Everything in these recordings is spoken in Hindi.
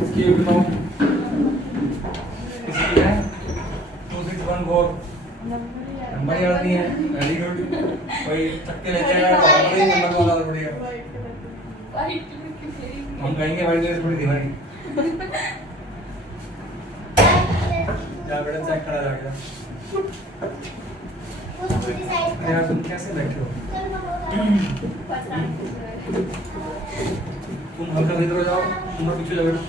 इसकी ये बताओ किसकी है? 2614 नंबर याद नहीं है? Very good. कोई चक्के लेके आया नंबर ही नंबर वाला तो बढ़िया। हम कहेंगे वाइट ड्रेस बड़ी थी भाई। जा बेटा चेक करा जाएगा। अरे यार तुम कैसे बैठे हो? तुम हल्का इधर हो जाओ, तुम पीछे जाओ बेटा।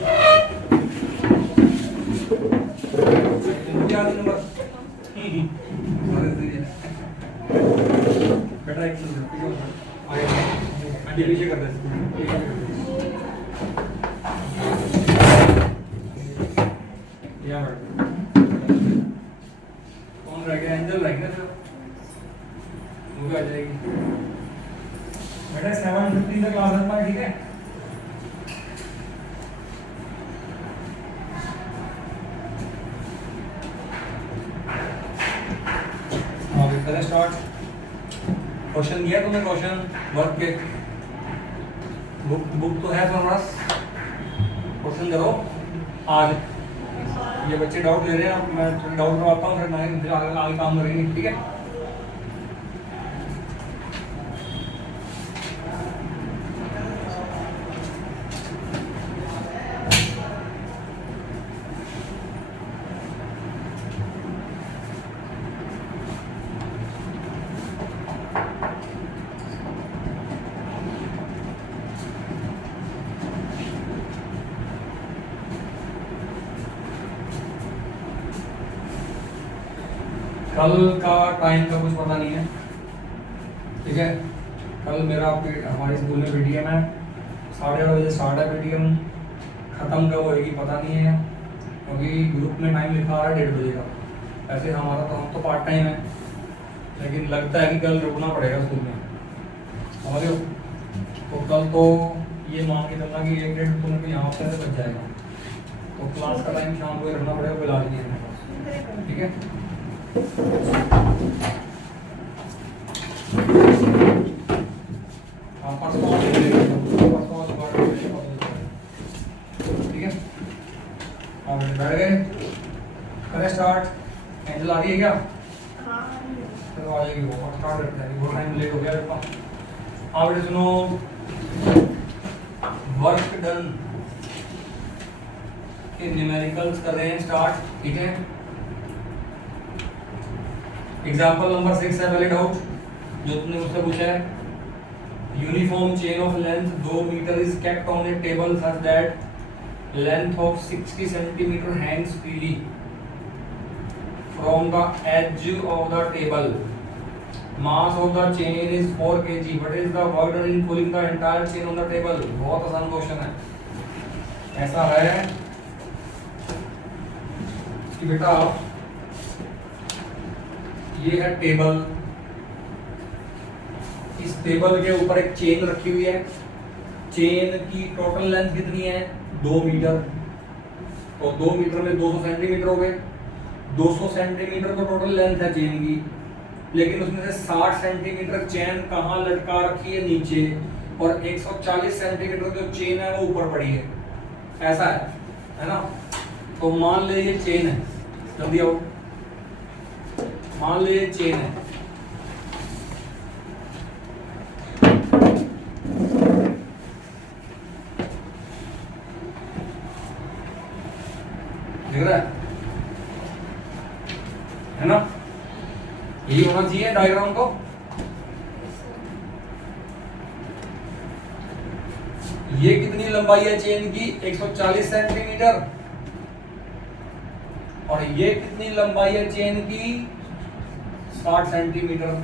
मुझे याद नंबर बेटा एक मिनट आगे पीछे कर दे। कौन रह गया? एंजल रह गया तो वो भी आ जाएगी बेटा। 7:15 तक क्लास है, ठीक है? करें स्टार्ट। क्वेश्चन दिया तुमने, क्वेश्चन वर्क के बुक तो है तुम्हारे पास, क्वेश्चन करो आज। ये बच्चे डाउट ले रहे हैं, मैं डाउट करवाता हूँ, फिर आगे काम करेंगे, ठीक है? कल का टाइम का कुछ पता नहीं है, ठीक है? कल मेरा हमारे स्कूल में पीटीएम है, 8:30 बजे स्टार्ट है पीटीएम। ख़त्म कब होएगी पता नहीं है, क्योंकि ग्रुप में टाइम लिखा आ रहा है 1:30 बजे का। ऐसे हमारा तो हम तो पार्ट टाइम है, लेकिन लगता है कि कल रुकना पड़ेगा स्कूल में, समझ लो। तो कल तो ये मान के चलना कि 1-1:30 तुमको यहाँ से बच जाएगा, तो क्लास का टाइम शाम को रखना पड़ेगा, कोई इलाज नहीं है, ठीक है? ठीक है, बैठ गए? करें स्टार्ट। एंजल आ रही है क्या? चलो आ जाएगी वो, स्टार्ट करते हैं, वो टाइम लेट हो गया बेटा। हाँ बेटे सुनो, वर्क डन के न्यूमेरिकल्स कर रहे हैं स्टार्ट, ठीक है? एग्जाम्पल नंबर 6 है, पहले डाउट जो तुमने मुझसे पूछा है। Uniform chain of length 2 metre is kept on a table such that length of 60 centimetre hangs freely from the edge of the table. Mass of the chain is 4 kg। What is the work done in pulling the entire chain on the table? बहुत आसान क्वेश्चन है। ऐसा है कि बेटा ये है टेबल, इस टेबल के ऊपर एक चेन रखी हुई है। चेन की टोटल लेंथ कितनी है? 2 मीटर। तो 2 मीटर में 200 सेंटीमीटर हो गए। 200 सेंटीमीटर तो टोटल लेंथ है चेन की, लेकिन उसमें से 60 सेंटीमीटर चेन कहाँ लटका रखी है? नीचे। और 140 सेंटीमीटर जो चेन है वो ऊपर पड़ी है, ऐसा है ना? तो मान ले ये चेन है, जल्दी आओ, मान लीजिए चेन है, दिख रहा है ना? यही होना चाहिए डायग्राम को। ये कितनी लंबाई है चेन की? 140 सेंटीमीटर। और ये कितनी लंबाई है चेन की? 60 सेंटीमीटर।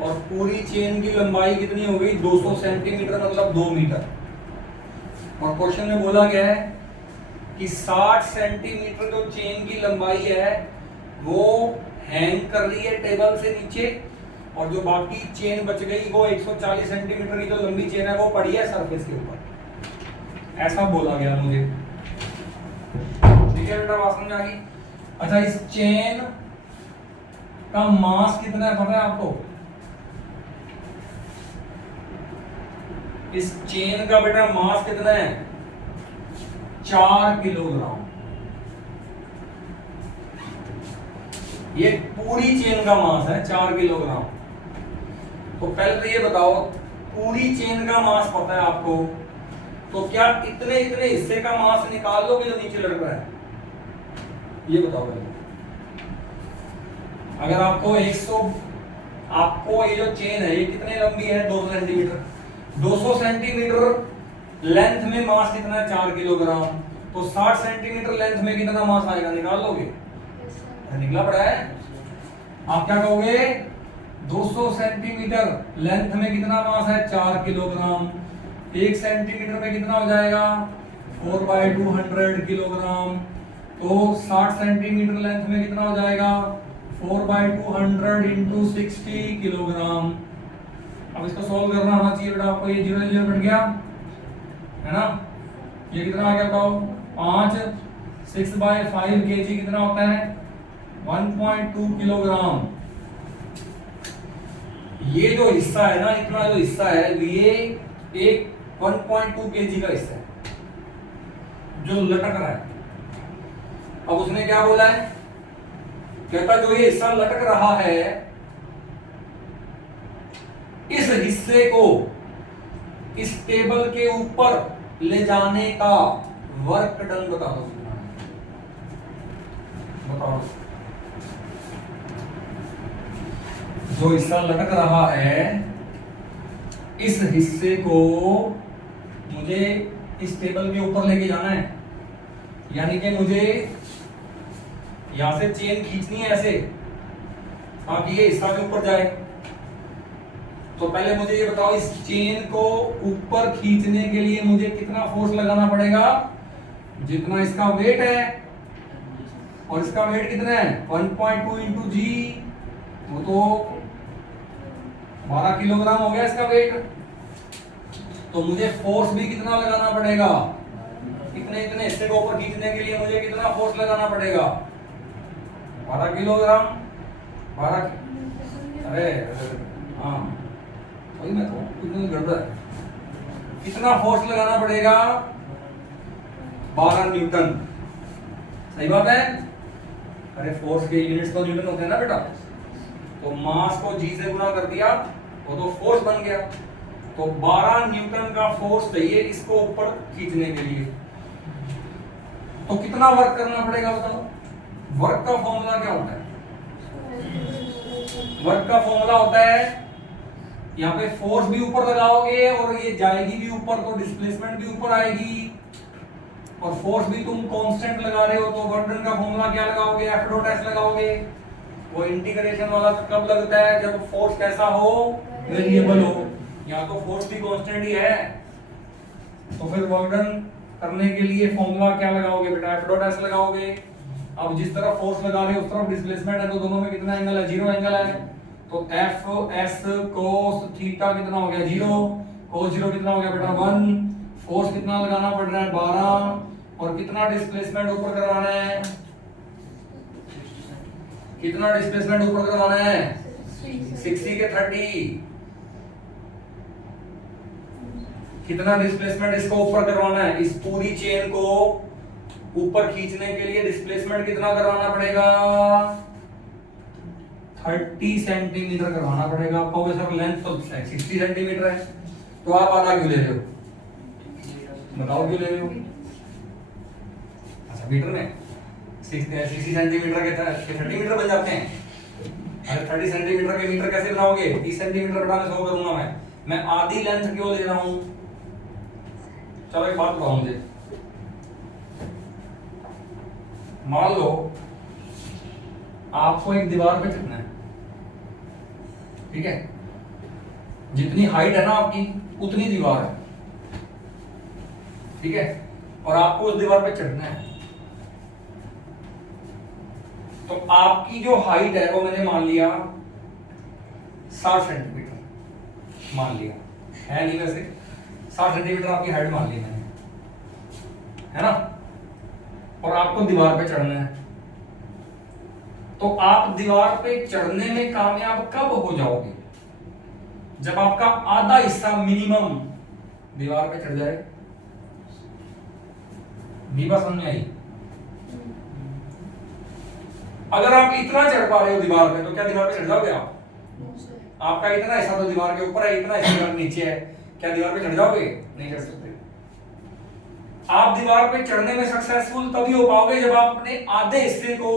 और पूरी चेन की लंबाई कितनी हो गई? 200 सेंटीमीटर, मतलब 2 मीटर। और क्वेश्चन में बोला गया है कि 60 सेंटीमीटर जो चेन की लंबाई है वो हैंग कर रही है टेबल से नीचे, और जो बाकी चेन बच गई वो 140 सेंटीमीटर की जो लंबी चेन है वो पड़ी है सरफेस के ऊपर। ऐसा बोला गया मुझे, ठीक है बेटा? बात समझ आ गई? अच्छा, इस चेन का मास कितना है पता है आपको? इस चेन का बेटा मास कितना है? 4 किलोग्राम। ये पूरी चेन का मास है 4 किलोग्राम। तो पहले तो ये बताओ, पूरी चेन का मास पता है आपको, तो क्या इतने इतने हिस्से का मास निकाल लोगे जो नीचे लटक रहा है? ये बताओ पहले। अगर आपको आपको ये जो चेन है ये कितनी लंबी है? 200 सेंटीमीटर। 200 सेंटीमीटर लेंथ में मास कितना है? 4 किलोग्राम। तो 60 सेंटीमीटर लेंथ में कितना मास आएगा? निकाल लोगे? निकला पड़ा है। आप क्या कहोगे? 200 सेंटीमीटर लेंथ में कितना मास है? 4 किलोग्राम। 1 सेंटीमीटर में कितना हो जाएगा? 4/200 किलोग्राम। तो 60 सेंटीमीटर लेंथ में कितना हो जाएगा? 4/200 इंटू 60 किलोग्राम। अब इसको सॉल्व करना आना चाहिए बेटा आपको। ये 0 0 कट गया है ना। ये कितना आ गया बताओ? 5। 6/5 kg कितना होता है? 1.2 किलोग्राम। ये जो हिस्सा है ना, इतना जो हिस्सा है, ये एक 1.2 kg का हिस्सा है जो लटक रहा है। अब उसने क्या बोला है? कहता जो ये हिस्सा लटक रहा है, इस हिस्से को इस टेबल के ऊपर ले जाने का वर्क डन बता दो। बताओ। जो हिस्सा लटक रहा है, इस हिस्से को मुझे इस टेबल के ऊपर लेके जाना है। यानी कि मुझे यहां से चेन खींचनी है ऐसे ताकि ये हिस्सा के ऊपर जाए। तो पहले मुझे ये बताओ, इस चेन को ऊपर खींचने के लिए मुझे कितना फोर्स लगाना पड़ेगा? जितना इसका वेट है। और इसका वेट कितना है? 1.2 इंटू जी, वो तो 12 किलोग्राम हो गया इसका वेट। तो मुझे फोर्स भी कितना लगाना पड़ेगा? इतने इतने हिस्से को ऊपर खींचने के लिए मुझे कितना फोर्स लगाना पड़ेगा? 12 किलोग्राम। 12। अरे हाँ, वही मैं तो कितनी गड़बड़ है। कितना फोर्स लगाना पड़ेगा? 12 न्यूटन। सही बात है। अरे फोर्स के यूनिट्स तो न्यूटन होते हैं ना बेटा। तो मास को जी से गुना कर दिया, वो तो फोर्स बन गया। तो 12 न्यूटन का फोर्स चाहिए इसको ऊपर खींचने के लिए। तो कितना वर्क करना पड़ेगा बताओ? वर्क का फॉर्मूला क्या होता है? वर्क का फॉर्मूला होता है, यहाँ पे फोर्स भी ऊपर लगाओगे और ये जाएगी भी ऊपर, तो डिस्प्लेसमेंट भी ऊपर आएगी। और फोर्स भी तुम कांस्टेंट लगा रहे हो, तो वर्क डन का फॉर्मूला क्या लगाओगे? F डॉट S लगाओगे। वो इंटीग्रेशन वाला कब लगता है? जब फोर्स कैसा हो? वेरिएबल हो। या तो फोर्स भी कांस्टेंट ही है, तो फिर वर्क डन करने के लिए फॉर्मूला क्या लगाओगे बेटा? F डॉट S लगाओगे। अब जिस तरफ फोर्स लगा रहे हो उस तरफ डिस्प्लेसमेंट है, तो दोनों में कितना एंगल है? 0 एंगल है। तो F S cos थीटा कितना हो गया? 0। cos 0 कितना हो गया बेटा? 1। फोर्स कितना लगाना पड़ रहा है? 12। और कितना डिस्प्लेसमेंट ऊपर करवाना है? कितना डिस्प्लेसमेंट ऊपर करवाना है? 60 के 30। कितना डिस्प्लेसमेंट इसको ऊपर करवाना है? इस पूरी चेन को ऊपर खींचने के लिए डिस्प्लेसमेंट कितना करवाना पड़ेगा? 30 सेंटीमीटर करवाना पड़ेगा। आपको सर लेंथ तो 60 सेंटीमीटर है, तो आप आधा क्यों ले रहे हो? बताओ क्यों ले रहे हो? अच्छा, मीटर में 60 सेंटीमीटर के 30 मीटर बन जाते हैं। अरे 30 सेंटीमीटर के मीटर कैसे बनाओगे? 30 सेंटीमीटर बना मैं 100 करूंगा। मैं आधी लेंथ क्यों ले रहा हूं? चलो एक बात बताओ मुझे। मान लो आपको एक दीवार पे चढ़ना है, ठीक है? जितनी हाइट है ना आपकी, उतनी दीवार है, ठीक है? और आपको उस दीवार पे चढ़ना है। तो आपकी जो हाइट है वो मैंने मान लिया 60 सेंटीमीटर मान लिया है। नहीं वैसे 60 सेंटीमीटर आपकी हाइट मान ली मैंने, है ना? और आपको दीवार पे चढ़ना है। तो आप दीवार पे चढ़ने में कामयाब कब हो जाओगे? जब आपका आधा हिस्सा मिनिमम दीवार पे चढ़ जाए। भी बात समझ में आई? अगर आप इतना चढ़ पा रहे हो दीवार पे तो क्या दीवार पे चढ़ जाओगे आप? आपका इतना हिस्सा तो दीवार के ऊपर है, इतना हिस्सा दीवार के नीचे है, क्या दीवार पे चढ़ जाओगे? नहीं चढ़ सकते। आप दीवार पे चढ़ने में सक्सेसफुल तभी हो पाओगे जब आप अपने आधे हिस्से को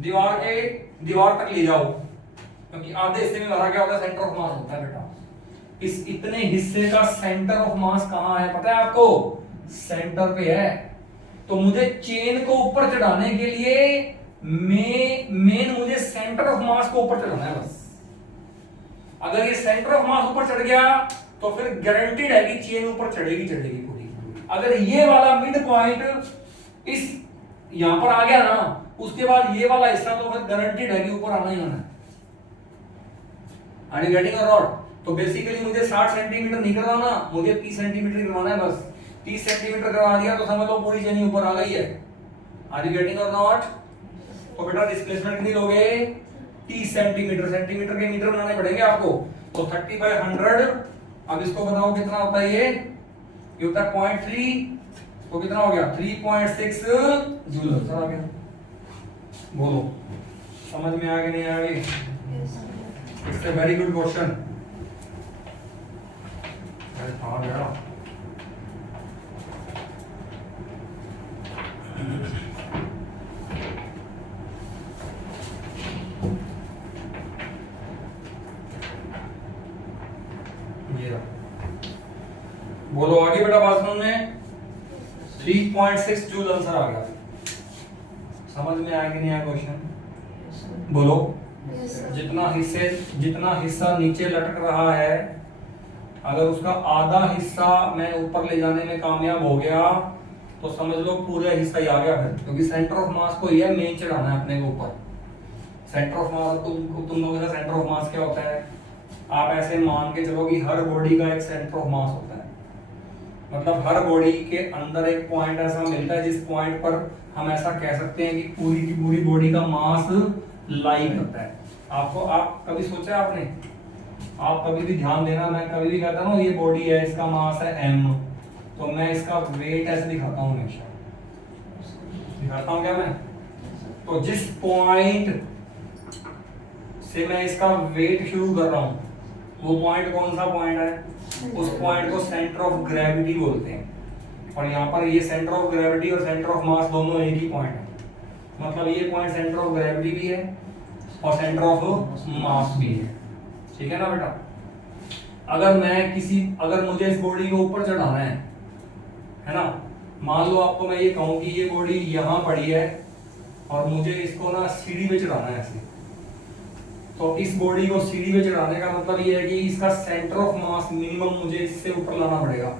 दीवार तक ले जाओ, क्योंकि आधे हिस्से में हमारा क्या होता है? सेंटर ऑफ मास होता है बेटा। इस इतने हिस्से का सेंटर ऑफ मास कहां है पता है आपको? सेंटर पे है। तो मुझे चेन को ऊपर चढ़ाने के लिए मेन मुझे सेंटर ऑफ मास को ऊपर चढ़ाना है बस। अगर ये सेंटर ऑफ मास ऊपर चढ़ गया तो फिर गारंटीड है कि चेन ऊपर चढ़ेगी पूरी। अगर ये वाला मिड पॉइंट इस यहां पर आ गया ना, उसके बाद ये वाला हिस्सा तो फिर गारंटीड है कि ऊपर आना ही आना है। आर यू गेटिंग और नॉट? तो बेसिकली मुझे 60 सेंटीमीटर नहीं करवाना, मुझे 30 सेंटीमीटर करवाना है बस। 30 सेंटीमीटर करवा दिया तो समझ लो पूरी चेन ऊपर आ गई है। आर यू गेटिंग और नॉट? तो बेटा डिस्प्लेसमेंट कितनी लोगे? 30 सेंटीमीटर। सेंटीमीटर के मीटर बनाने पड़ेंगे आपको। तो 30/100। अब इसको बताओ कितना होता है? ये होता है 0.3। तो कितना हो गया? 3.6 जूल आ गया। बोलो समझ में आ गया नहीं आ गई? It's a very good question. बोलो आगे बेटा बात समझ में? 3.6 जूल आंसर आ गया। समझ में आया कि नहीं आया क्वेश्चन? बोलो। जितना हिस्सा नीचे लटक रहा है, अगर उसका आधा हिस्सा मैं ऊपर ले जाने में कामयाब हो गया तो समझ लो पूरा हिस्सा ही आ गया फिर, क्योंकि सेंटर ऑफ मास को ही है मेन चढ़ाना है अपने को ऊपर। सेंटर ऑफ मास तुम लोगों का सेंटर ऑफ मास क्या होता है? आप ऐसे मान के चलो कि हर बॉडी का एक सेंटर ऑफ मास होता है। मतलब हर बॉडी के अंदर एक पॉइंट ऐसा मिलता है जिस पॉइंट पर हम ऐसा कह सकते हैं कि पूरी की पूरी बॉडी का मास लाई करता है। आप कभी सोचा आपने? आप कभी भी ध्यान देना, मैं कभी भी कहता हूँ ये बॉडी है, इसका मास है m, तो मैं इसका वेट ऐसे दिखाता हूँ हमेशा। दिखाता हूँ क्या मैं? तो जिस पॉइंट से मैं इसका वेट शुरू कर रहा हूँ वो पॉइंट कौन सा पॉइंट है? उस पॉइंट को सेंटर ऑफ ग्रेविटी बोलते हैं। और यहाँ पर ये सेंटर ऑफ ग्रेविटी और सेंटर ऑफ मास दोनों एक ही पॉइंट है। मतलब ये पॉइंट सेंटर ऑफ ग्रेविटी भी है और सेंटर ऑफ मास भी है। ठीक है ना बेटा? अगर मुझे इस बॉडी को ऊपर चढ़ाना है ना, मान लो आपको मैं ये कहूँ कि ये बॉडी यहाँ पड़ी है और मुझे इसको ना सीढ़ी पे चढ़ाना है ऐसे, तो इस बॉडी को सीढ़ी पे चढ़ाने का मतलब ये है कि इसका सेंटर ऑफ मास मिनिमम मुझे इससे ऊपर लाना पड़ेगा।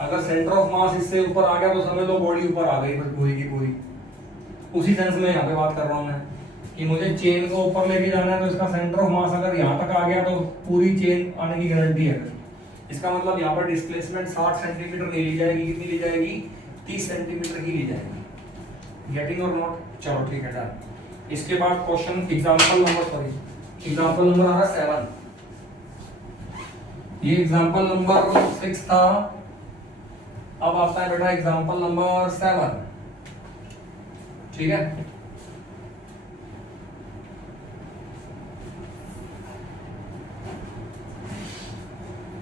अगर सेंटर ऑफ मास इससे ऊपर आ गया तो समझ लो बॉडी ऊपर आ गई बस पूरी की पूरी। उसी सेंस में यहाँ पे बात कर रहा हूँ मैं कि मुझे चेन को ऊपर लेके जाना है, तो इसका सेंटर ऑफ मास अगर यहाँ तक आ गया तो पूरी चेन आने की गारंटी है। इसका मतलब यहाँ पर डिस्प्लेसमेंट 60 सेंटीमीटर नहीं ली जाएगी, कितनी ली जाएगी? 30 सेंटीमीटर ही ली जाएगी। गेटिंग और नॉट? चलो ठीक है डन। इसके बाद क्वेश्चन एग्जांपल नंबर आ रहा 7। ये एग्जांपल नंबर 6 था, अब आता है बेटा एग्जांपल नंबर 7। ठीक है?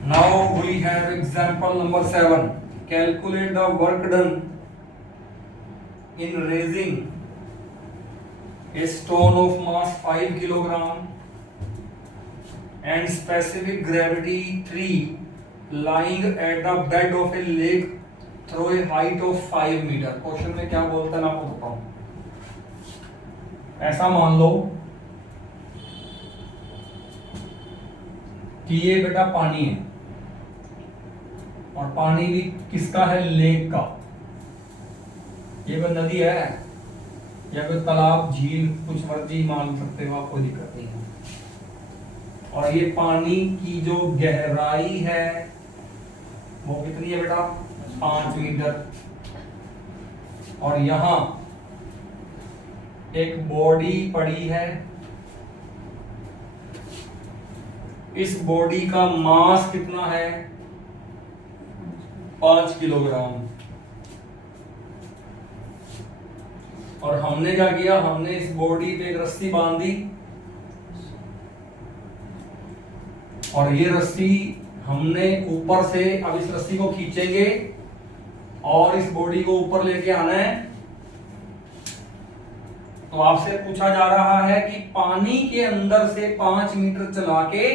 Now we have example number 7. Calculate the work done in raising a stone of mass 5 kilogram and specific gravity 3 lying at the bed of a lake through a height of 5 meter. Question में क्या बोलता है मैं आपको बताता हूँ। ऐसा मान लो कि ये बेटा पानी है और पानी भी किसका है? लेक का। ये कोई नदी है या कोई तालाब, झील, कुछ मर्जी मान सकते हो आप, कोई दिक्कत नहीं है। और ये पानी की जो गहराई है वो कितनी है बेटा? 5 मीटर। और यहां एक बॉडी पड़ी है, इस बॉडी का मास कितना है? 5 किलोग्राम। और हमने क्या किया, हमने इस बॉडी पे एक रस्सी बांध दी और ये रस्सी हमने ऊपर से, अब इस रस्सी को खींचेंगे और इस बॉडी को ऊपर लेके आना है। तो आपसे पूछा जा रहा है कि पानी के अंदर से 5 मीटर चला के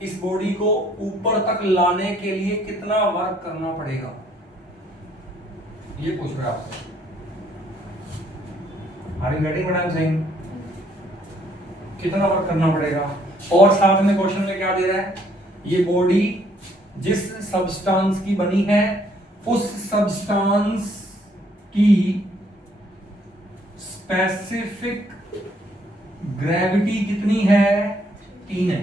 इस बॉडी को ऊपर तक लाने के लिए कितना वर्क करना पड़ेगा, ये पूछ रहा है आपसे। Are you getting what I am saying? कितना वर्क करना पड़ेगा। और साथ में क्वेश्चन में क्या दे रहा है, ये बॉडी जिस सब्सटेंस की बनी है उस सब्सटेंस की स्पेसिफिक ग्रेविटी कितनी है, 3 है।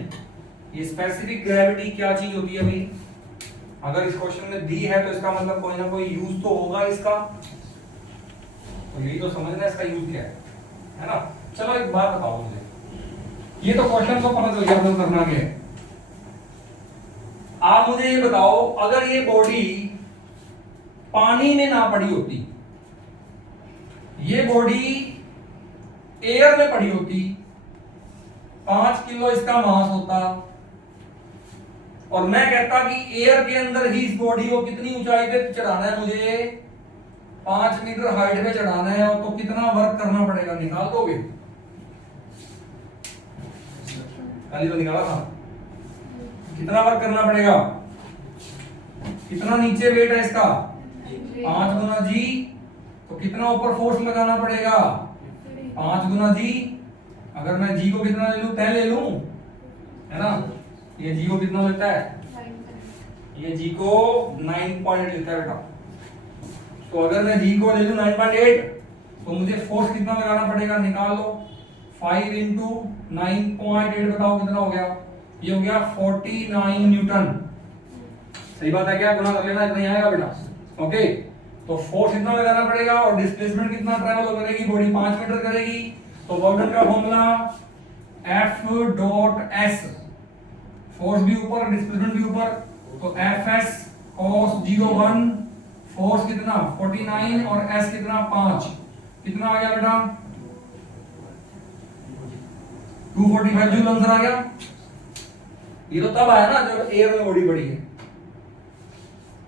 ये स्पेसिफिक ग्रेविटी क्या चीज होती है भाई, अगर इस क्वेश्चन में दी है तो इसका मतलब कोई ना कोई यूज तो होगा इसका, तो यही तो समझना है इसका यूज क्या है ना। चलो एक बात बताओ मुझे, ये तो क्वेश्चन को पता चल गया आपको करना क्या है। आप मुझे ये बताओ, अगर ये बॉडी पानी में ना पड़ी होती, ये बॉडी एयर में पड़ी होती, 5 किलो इसका मास होता, और मैं कहता कि एयर के अंदर ही इस बॉडी को कितनी ऊंचाई पे चढ़ाना है, मुझे 5 मीटर हाइट पे चढ़ाना है, और तो कितना वर्क करना पड़ेगा, निकाल दोगे? कल तो निकाला था, कितना वर्क करना पड़ेगा, कितना नीचे वेट है इसका, 5 गुना जी, तो कितना ऊपर फोर्स लगाना पड़ेगा, 5 गुना जी। अगर मैं जी को कितना ले लूं, 10 ले लूं, है ना, ये जी को कितना लेता है, ये जी को 9.8 लेता है बेटा। तो अगर मैं जी को ले लूं 9.8, तो मुझे फोर्स कितना लगाना पड़ेगा, निकाल लो। 5 इंटू 9.8 बताओ कितना हो गया, ये हो गया 49 न्यूटन। सही बात है क्या, गुना कर लेना, इतना ही आएगा बेटा। ओके, तो फोर्स कितना लगाना पड़ेगा और डिस्प्लेसमेंट कितना ट्रैवल करेगी बॉडी, 5 मीटर करेगी। तो वर्क डन का formula F dot S, force भी ऊपर डिस्प्लेसमेंट भी ऊपर, तो Fs cos 01, फोर्स कितना 49 और S कितना 5, कितना आ गया बेटा 245 जूल आंसर आ गया। ये तो तब आया ना जब एयर में बॉडी पड़ी है,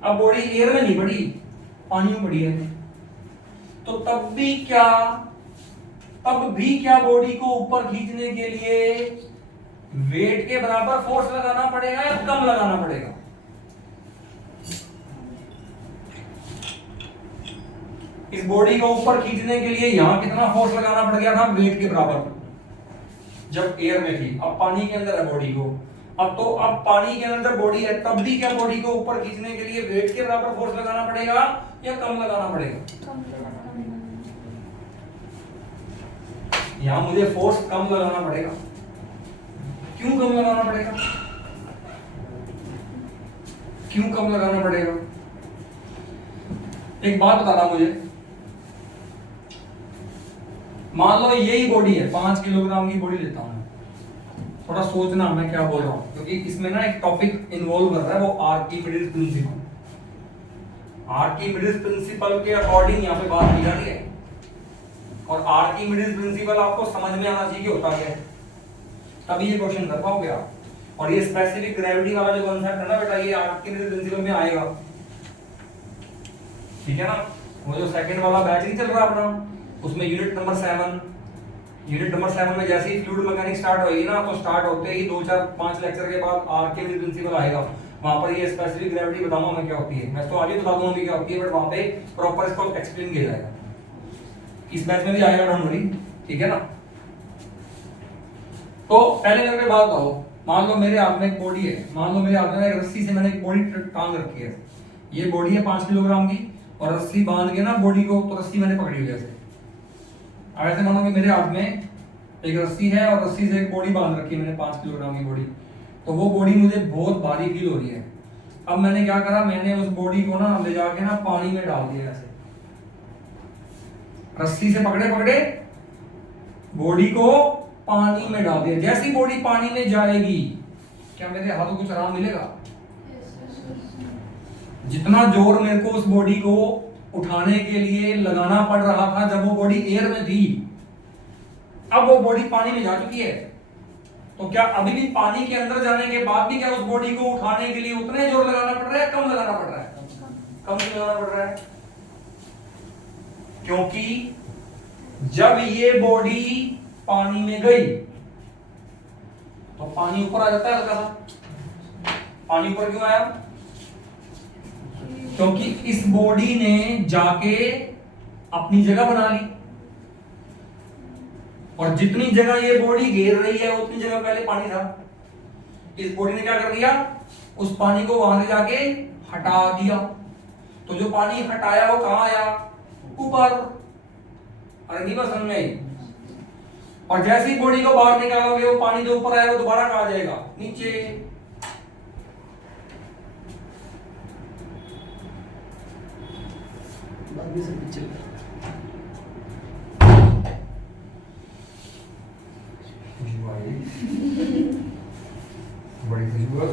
अब बॉडी एयर में नहीं पड़ी, पानी में पड़ी है, तो तब भी क्या बॉडी को ऊपर खींचने के लिए वेट के बराबर फोर्स लगाना पड़ेगा या कम लगाना पड़ेगा? इस बॉडी को ऊपर खींचने के लिए यहां कितना फोर्स लगाना पड़ गया था, वेट के बराबर, जब एयर में थी। अब पानी के अंदर है बॉडी को, अब पानी के अंदर बॉडी है, तब भी क्या बॉडी को ऊपर खींचने के लिए वेट के बराबर फोर्स लगाना पड़ेगा या कम लगाना पड़ेगा? यहां मुझे फोर्स कम लगाना पड़ेगा। क्यों कम लगाना पड़ेगा, क्यों कम लगाना पड़ेगा? एक बात बताना मुझे, मान लो यही बॉडी है, 5 किलोग्राम की बॉडी लेता हूं, थोड़ा सोचना मैं क्या बोल रहा हूं, क्योंकि इसमें ना एक टॉपिक इन्वॉल्व कर रहा है, वो आर्किमिडीज प्रिंसिपल। आर्किमिडीज प्रिंसिपल के अकॉर्डिंग यहाँ पे बात की जा रही है, और आर्किमिडीज प्रिंसिपल आपको समझ में आना चाहिए होता है, तभी ये क्वेश्चन कर पाओगे आप। और ये स्पेसिफिक ग्रेविटी वाला जो कॉन्सेप्ट है ना बेटा, ये आर्किमिडीज प्रिंसिपल में आएगा, ठीक है ना। वो जो सेकंड वाला बैच नहीं चल रहा अपना, उसमें यूनिट नंबर 7 में जैसे ही फ्लूइड मैकेनिक्स स्टार्ट होगी ना, तो स्टार्ट होते ही 2-4-5 लेक्चर के बाद आर्किमिडीज प्रिंसिपल आएगा, वहां पर ये स्पेसिफिक ग्रेविटी बताऊंगा मैं क्या होती है। मैं तो आज ही बता दूंगा क्या होती है, बट वहां पे प्रॉपर इसको एक्सप्लेन किया जाएगा, इस बैच में भी आएगा, डोंट वरी, ठीक है ना। तो पहले मेरे को बात बताओ, मान लो मेरे हाथ में एक बॉडी है, मान लो मेरे हाथ में एक रस्सी से मैंने एक बॉडी टांग रखी है, ये बॉडी है 5 किलोग्राम की, और रस्सी बांध के ना बॉडी को, तो रस्सी मैंने पकड़ी हुई है ऐसे। अब ऐसे मानो कि मेरे हाथ में एक रस्सी है और रस्सी से एक बॉडी बांध रखी है मैंने, 5 किलोग्राम की बॉडी, तो वो बॉडी मुझे बहुत भारी फील हो रही है। अब मैंने क्या करा, मैंने उस बॉडी को ना ले जाके ना पानी में डाल दिया ऐसे, रस्सी से पकड़े पकड़े बॉडी को पानी में डाल दिया। जैसी बॉडी पानी में जाएगी, क्या मेरे हाथों को कुछ आराम मिलेगा? जितना जोर मेरे को उस बॉडी को उठाने के लिए लगाना पड़ रहा था जब वो बॉडी एयर में थी, अब वो बॉडी पानी में जा चुकी है, तो क्या अभी भी पानी के अंदर जाने के बाद भी क्या उस बॉडी को उठाने के लिए उतना ही जोर लगाना पड़ रहा है, कम लगाना पड़ रहा है? कम लगाना पड़ रहा है, क्योंकि जब ये बॉडी पानी में गई तो पानी ऊपर आ जाता है हल्का सा। पानी ऊपर क्यों आया? क्योंकि इस बॉडी ने जाके अपनी जगह बना ली, और जितनी जगह ये बॉडी घेर रही है उतनी जगह पहले पानी था। इस बॉडी ने क्या कर दिया? उस पानी को वहां से जाके हटा दिया। तो जो पानी हटाया वो कहां आया? ऊपर। अरे नहीं बस समझ में। और जैसे ही बॉडी को बाहर निकालोगे वो पानी जो ऊपर आया वो दोबारा कहां आ जाएगा? नीचे। बड़ी खुशबू है।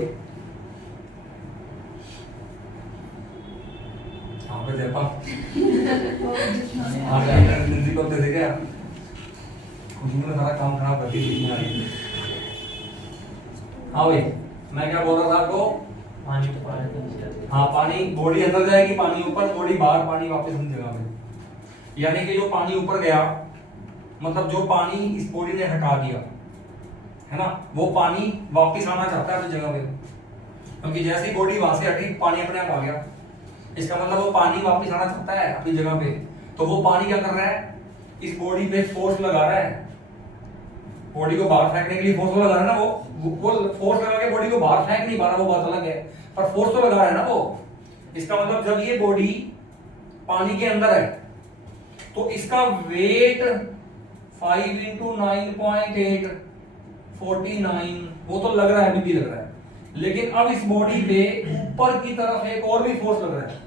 हाँ पे देखा को दे क्या खुशबू ने सारा काम खराब कर दिया। हाँ भाई मैं क्या बोल रहा था आपको? पानी तो पानी। हाँ पानी, बॉडी अंदर जाएगी, पानी ऊपर, बॉडी बाहर, पानी वापस अपनी जगह पे। यानी कि जो पानी ऊपर गया मतलब जो पानी इस बॉडी ने हटा दिया है ना, वो पानी वापस आना चाहता है अपनी जगह पे, क्योंकि जैसे ही बॉडी वहां से हटी पानी अपने आप आ गया। इसका मतलब वो पानी वापस आना चाहता है अपनी जगह पे। तो वो पानी क्या कर रहा है? इस बॉडी पे फोर्स लगा रहा है, बॉडी को बाहर फेंकने के लिए फोर्स लगा रहा है ना। वो फोर्स लगा के बॉडी को बाहर फेंक नहीं पा रहा, वो बात अलग है, पर फोर्स तो लगा रहा है ना वो। इसका मतलब जब ये बॉडी पानी के अंदर है तो इसका वेट 5 × 9.8 49 वो तो लग रहा है, अभी भी लग रहा है। लेकिन अब इस बॉडी पे ऊपर की तरफ एक और भी फोर्स लग रहा है,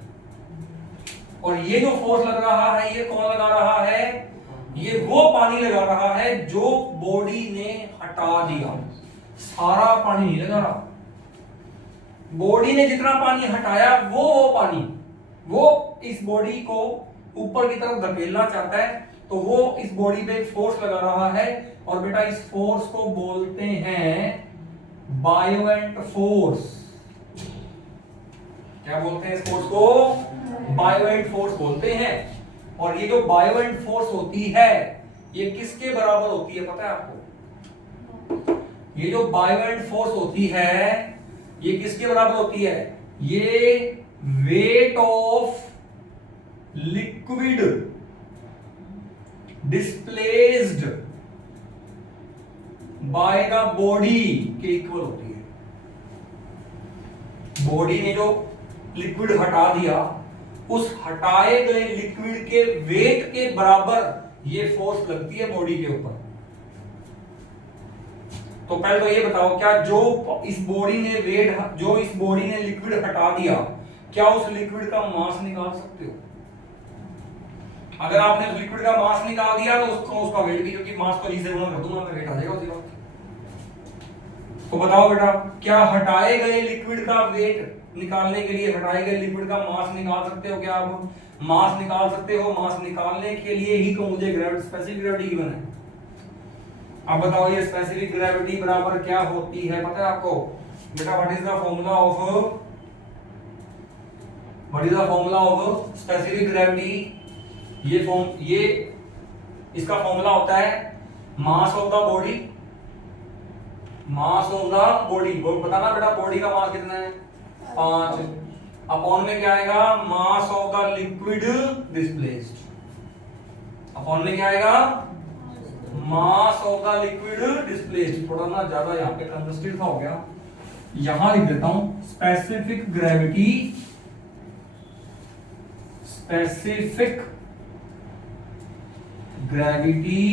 और ये जो फोर्स लग रहा है ये कौन लगा रहा है? ये वो पानी लगा रहा है जो बॉडी ने हटा दिया। सारा पानी नहीं लगा रहा, बॉडी ने जितना पानी हटाया वो पानी वो इस बॉडी को ऊपर की तरफ धकेलना चाहता है, तो वो इस बॉडी पे एक फोर्स लगा रहा है। और बेटा इस फोर्स को बोलते हैं बायोवेंट फोर्स। क्या बोलते हैं इस फोर्स को? बायोवेंट फोर्स बोलते हैं। और ये जो बायोवेंट फोर्स होती है ये किसके बराबर होती है पता है आपको? ये जो बायोवेंट फोर्स होती है ये किसके बराबर होती है? ये weight of liquid displaced by the body के इक्वल होती है। बॉडी ने जो लिक्विड हटा दिया उस हटाए गए लिक्विड के वेट के बराबर ये फोर्स लगती है बॉडी के ऊपर। तो पहले तो ये बताओ, क्या जो इस बॉडी ने लिक्विड हटा दिया, क्या उस लिक्विड का मास निकाल सकते हो? अगर आपने उस लिक्विड का मास निकाल दिया तो उसका वेट भी, क्योंकि मास को जिसे गुणा कर दूंगा मैं, वेट आ जाएगा उसी वक्त। तो बताओ बेटा, क्या हटाए गए लिक्विड का वेट निकालने के लिए हटाए गए लिक्विड का मास निकाल सकते हो? क्या आप मास निकाल सकते हो? मास निकालने के लिए ही तो मुझे ग्रेविटी, स्पेसिफिक ग्रेविटी गिवन है। अब बताओ ये स्पेसिफिक ग्रेविटी बराबर क्या होती है पता है आपको? बेटा what is the formula of specific gravity? ये इसका फॉर्मूला होता है मास ऑफ द बॉडी, बताना बेटा बॉडी का मास कितना है? 5 अपॉन में क्या आएगा? मास of the liquid displaced. Upon में क्या आएगा? मास ऑफ द लिक्विड डिस्प्लेस्ड। थोड़ा ना ज्यादा यहाँ पे कंजस्टेड हो गया, यहां लिख देता हूं स्पेसिफिक ग्रेविटी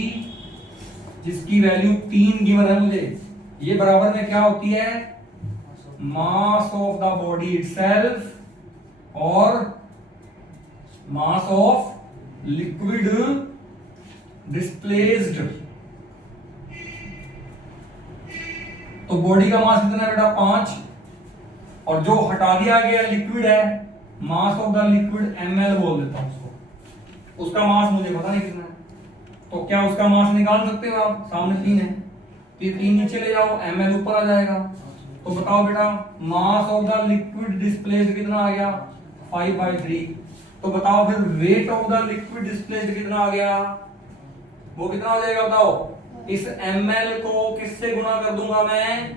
जिसकी वैल्यू 3 गिवन है मुझे, ये बराबर में क्या होती है? मास ऑफ द बॉडी इटसेल्फ और मास ऑफ लिक्विड डिस्प्लेस्ड। तो बॉडी का मास कितना है बेटा? 5, और जो हटा दिया गया लिक्विड है मास ऑफ द लिक्विड ml बोल देता हूं उसको, उसका मास मुझे पता नहीं कितना है, तो क्या उसका मास निकाल सकते हो आप? सामने 3 है, तो ये 3 नीचे ले जाओ, ml ऊपर आ जाएगा। तो बताओ बेटा मास ऑफ द लिक्विड डिस्प्लेस्ड कितना आ गया? 5/3। तो बताओ फिर weight of the liquid displaced कितना आ गया? वो कितना हो जाएगा बताओ? इस ml को किससे गुणा कर दूंगा मैं?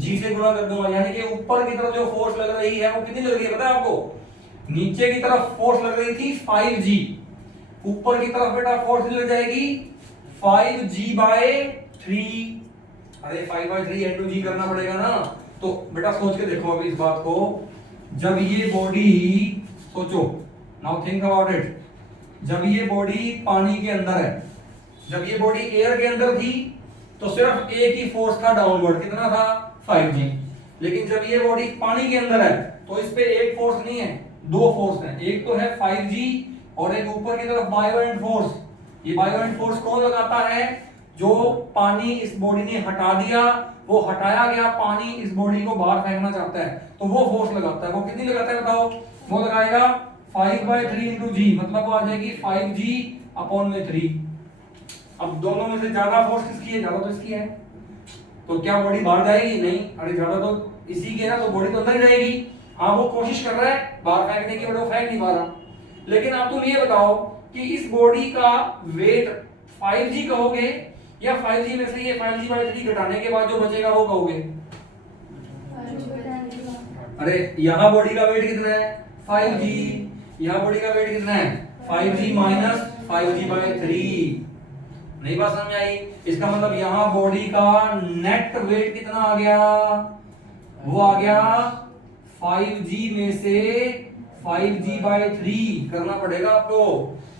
g से गुणा कर दूंगा, यानी कि ऊपर की तरफ जो फोर्स लग रही है वो कितनी लग रही है पता है आपको? नीचे की तरफ फोर्स लग रही थी 5g, ऊपर की तरफ बेटा फोर्स लग जाएगी 5g/3। अरे 5/3 into g करना पड़ेगा ना। तो बेटा सोच के देखो अभी इस बात को, जब ये बॉडी, सोचो नाउ थिंक अबाउट इट, जब ये बॉडी पानी के अंदर है, जब ये बॉडी एयर के अंदर थी तो सिर्फ एक ही फोर्स था डाउनवर्ड, कितना था? 5g। लेकिन जब ये बॉडी पानी के अंदर है तो इस पे एक फोर्स नहीं है, 2 फोर्स हैं, एक तो है 5g और एक ऊपर की तरफ बायोएंट फोर्स। ये बायोएंट फोर्स कौन लगाता है? जो पानी इस बॉडी ने हटा दिया, वो हटाया गया पानी इस बॉडी को बाहर फेंकना चाहता है, तो वो फोर्स लगाता है। वो कितनी लगाता है बताओ? वो लगाएगा 5/3 into g, मतलब वो आ जाएगी 5g/3। अब दोनों में से ज्यादा फोर्स किसकी है? ज्यादा तो इसकी है, तो क्या बॉडी बाहर जाएगी? नहीं। अरे ज्यादा तो इसी की है ना, तो बॉडी तो अंदर ही रहेगी। हाँ वो कोशिश कर रहा है बाहर फेंकने की, बट वो फेंक नहीं पा रहा। लेकिन अब तुम ये बताओ कि इस बॉडी का वेट 5g कहोगे या 5g में से ये 5g/3 घटाने के बाद जो बचेगा वो कहोगे? अरे यहाँ बॉडी का वेट कितना है? 5g। यहाँ बॉडी का वेट कितना है? 5g minus 5g/3। नहीं बात समझ में आई? इसका मतलब यहाँ बॉडी का नेट वेट कितना आ गया? वो आ गया 5g में से 5g/3 करना पड़ेगा आपको।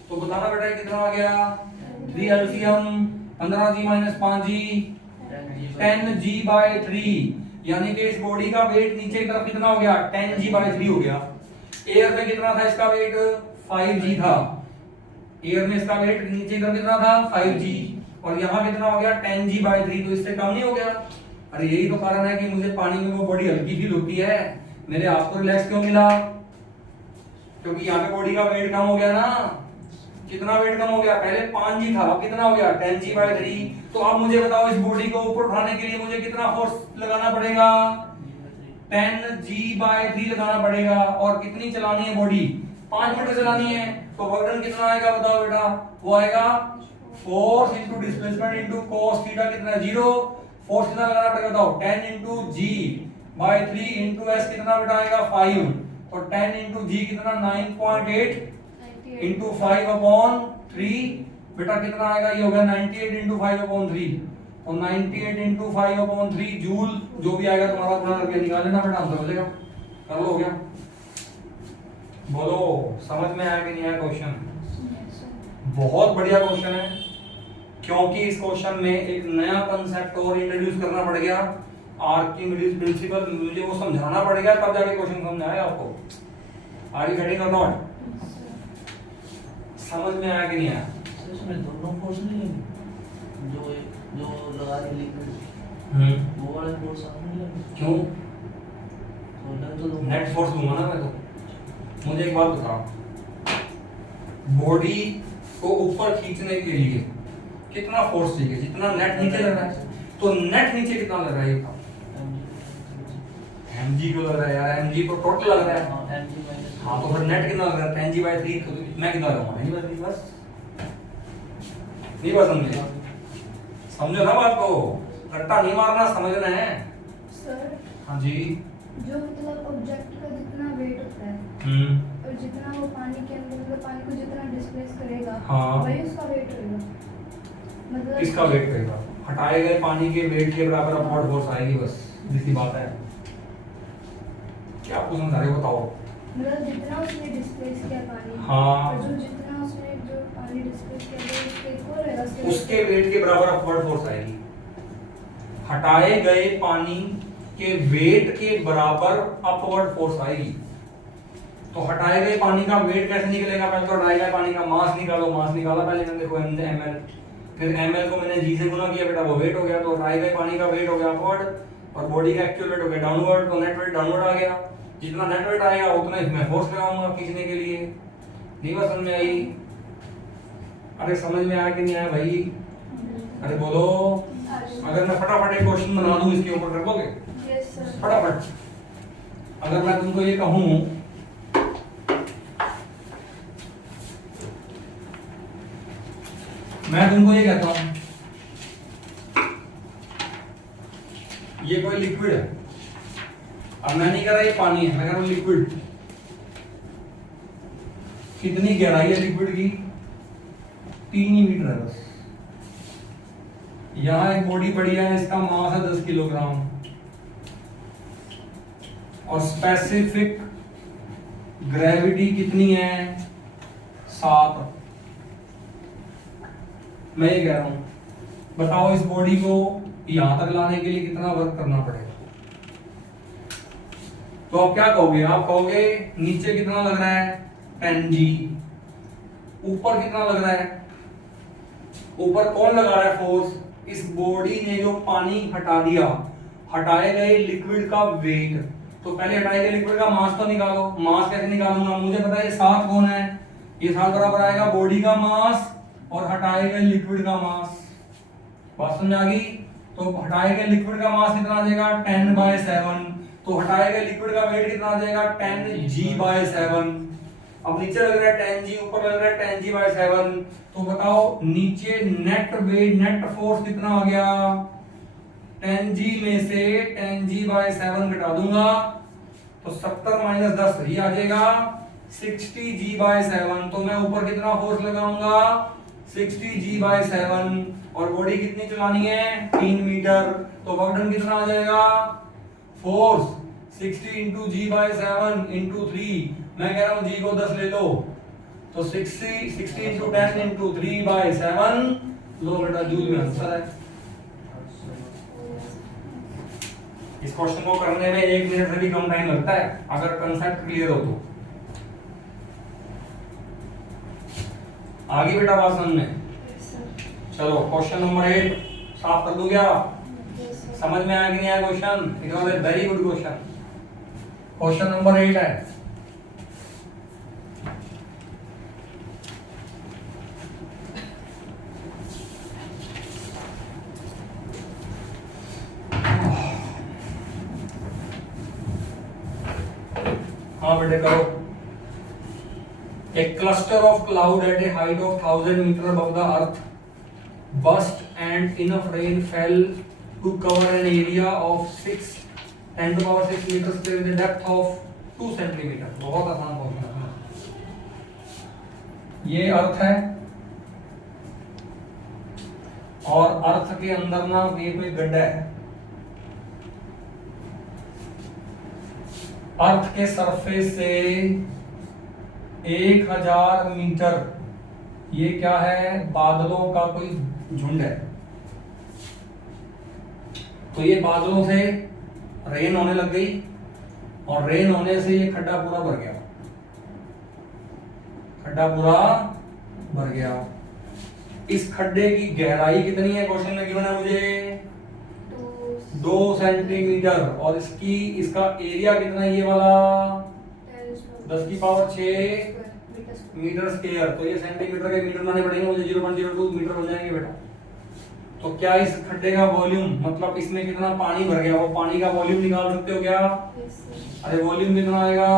तो बताना बेटा कितना आ गया? 3 LCM 15g minus 5g 10g/3, यानी कि इस बॉडी का वेट नीचे की तरफ कितना हो गया? 10g/3 हो गया। एयर में कितना था इसका वेट? 5g था। एयर में इसका वेट नीचे की तरफ कितना था? 5g, और यहाँ कितना हो गया? 10g/3, तो इससे कम नहीं हो गया? अरे यही तो कारण है कि मुझे पानी में वो बॉडी हल्की फील होती है, मेरे हाथ को रिलैक्स क्यों मिला? क्योंकि यहाँ पे बॉडी का वेट कम हो गया ना। कितना वेट कम हो गया? पहले 5g था, अब कितना हो गया? 10g/3। तो अब मुझे बताओ इस बॉडी को ऊपर उठाने के लिए मुझे कितना फोर्स लगाना पड़ेगा? 10g/3 लगाना पड़ेगा। और कितनी चलानी है बॉडी? 5 मिनट चलानी है, तो वर्क कितना आएगा बताओ बेटा? वो आएगा force into displacement into cos theta कितना है? 0। फोर्स कितना लगाना पड़ेगा बताओ? 10 इनटू g/3 इनटू s कितना बेटा आएगा? 5। तो 10 इनटू g कितना? 9.8 इनटू 5/3 बेटा कितना आएगा? ये हो गया 98 इनटू 5/3। तो 98 इनटू 5/3 जूल, जो भी आएगा तुम्हारा गुणा करके निकाल लेना बेटा, आंसर हो जाएगा। कर लो, हो गया। बोलो समझ में आया कि नहीं आया क्वेश्चन? बहुत बढ़िया क्वेश्चन है, क्योंकि इस क्वेश्चन में एक नया कंसेप्ट और इंट्रोड्यूस करना पड़ गया, आर्किमिडीज प्रिंसिपल। मुझे वो समझाना पड़ेगा तब जाके क्वेश्चन समझ आएगा आपको। आर यू गेटिंग और नॉट? समझ में आया कि नहीं आया? इसमें दोनों फोर्स नहीं है, जो जो लगा के लिक्विड वो वाला फोर्स नहीं है। क्यों? तो नेट फोर्स दूंगा ना मैं तो। मुझे एक बात बताओ, बॉडी को ऊपर खींचने के लिए कितना फोर्स चाहिए? जितना नेट नीचे लग रहा है, तो नेट नीचे कितना लग रहा है ये बताओ? mg क्यों लग रहा है यार? mg तो टोटल लग रहा है। हाँ तो फिर नेट कितना लग रहा है? 10g/3। तो मैं कितना लगाऊंगा? 10g/3 बस। नहीं बात समझे? समझो ना बात को, रट्टा नहीं मारना, समझना है। सर हाँ जी। जो मतलब ऑब्जेक्ट का जितना वेट होता है और जितना वो पानी के अंदर, मतलब पानी को जितना डिस्प्लेस करेगा, हाँ। वही उसका वेट होगा। मतलब किसका वेट करेगा? हटाए गए पानी के वेट के बराबर अपवर्ड फोर्स आएगी, बस सीधी बात है। क्या आपको समझा रहे हो बताओ? मतलब जितना उसने डिस्प्लेस किया पानी, हाँ। और जो जितना उसने जो पानी डिस्प्लेस किया उसके इक्वल रहेगा, उसके वेट के बराबर अपवर्ड फोर्स आएगी। हटाए गए पानी के वेट के बराबर अपवर्ड फोर्स आएगी। तो हटाए गए पानी का वेट कैसे निकलेगा? पहले तो हटाए गए पानी का मास निकालो। मास निकाला पहले मैंने, देखो ml, फिर ml को मैंने g से गुना किया बेटा, वो वेट हो गया। तो हटाए गए पानी का वेट हो गया अपवर्ड, और बॉडी का एक्चुअल वेट हो गया डाउनवर्ड, तो नेट वेट डाउनवर्ड आ गया। जितना नेट वेट आएगा उतना इसमें फोर्स लगाऊंगा खींचने के लिए। नहीं बात समझ में आई? अरे समझ में आया कि नहीं आया भाई? अरे बोलो। अगर मैं फटाफट एक क्वेश्चन बना दूं इसके ऊपर, कर दोगे यस सर। फटाफट? अगर मैं तुमको ये कहूं मैं तुमको ये कहता हूं ये कोई लिक्विड है। अब मैं नहीं कह रहा ये पानी है, मैं कह रहा हूं लिक्विड। कितनी गहराई है लिक्विड की? 3 ही मीटर है बस। यहां एक बॉडी पड़ी है, इसका मास है 10 किलोग्राम और स्पेसिफिक ग्रेविटी कितनी है? 7। मैं ये कह रहा हूं, बताओ इस बॉडी को यहां तक लाने के लिए कितना वर्क करना पड़ेगा? तो आप क्या कहोगे? आप कहोगे नीचे कितना लग रहा है? 10G। ऊपर कितना लग रहा है? ऊपर कौन लगा रहा है फोर्स? इस बॉडी ने जो पानी हटा दिया, हटाए गए लिक्विड का वेट। तो पहले हटाए गए लिक्विड का मास तो निकालो। मास कैसे निकालूंगा? मुझे पता है ये 7 कौन है? ये 7 बराबर आएगा बॉडी का मास और हटाए गए लिक्विड का मास। बात समझ आ गई? तो हटाए गए लिक्विड का मास कितना आ जाएगा? 10/7। तो हटाए गए लिक्विड का वेट कितना आ जाएगा? 10G/7। अब नीचे लग रहा है 10G, ऊपर लग रहा है 10G/7। तो बताओ नीचे नेट वेट, नेट फोर्स कितना आ गया? 10G में से 10G/7 घटा दूंगा तो 70 - 10 ये आ जाएगा 60G/7। तो मैं ऊपर कितना फोर्स लगाऊंगा? 60G/7। और बॉडी कितनी चलानी है? 3 मीटर। तो वर्क डन कितना आ जाएगा? Force 60 × G/7 × 3। मैं कह रहा हूं G को 10 ले लो तो 60 × 10 × 3/7 लो बेटा, जूल में आंसर है। इस क्वेश्चन को करने में 1 मिनट से भी कम टाइम लगता है अगर कंसेप्ट क्लियर हो तो। आगे बेटा बात समझ में? Yes sir. चलो क्वेश्चन नंबर 8 साफ कर दूं क्या? Yes sir. समझ में आया कि नहीं आया question? It was a very good question. Question number 8 है, हाँ बेटे करो। A cluster of cloud at a height of 1000 meter above the earth burst and enough rain fell to cover an area of 10⁻⁶ meters square with a depth of 2 centimeter। बहुत आसान क्वेश्चन है। ये अर्थ है और अर्थ के अंदर ना ये कोई गड्ढा है। अर्थ के सरफेस से 1000 मीटर ये क्या है? बादलों का कोई झुंड है। तो ये बादलों से रेन होने लग गई और रेन होने से ये खड्डा पूरा भर गया। खड्डा पूरा भर गया। इस खड्डे की गहराई कितनी है? क्वेश्चन में गिवन है मुझे 2 सेंटीमीटर। और इसका एरिया कितना है? ये वाला 10⁶ मीटर स्क्वायर। तो ये सेंटीमीटर के मीटर लाने पड़ेंगे मुझे, 0.02 मीटर हो जाएंगे बेटा। तो क्या इस खड्डे का वॉल्यूम, मतलब इसमें कितना पानी भर गया, वो पानी का वॉल्यूम निकाल सकते हो क्या? अरे वॉल्यूम कितना आएगा?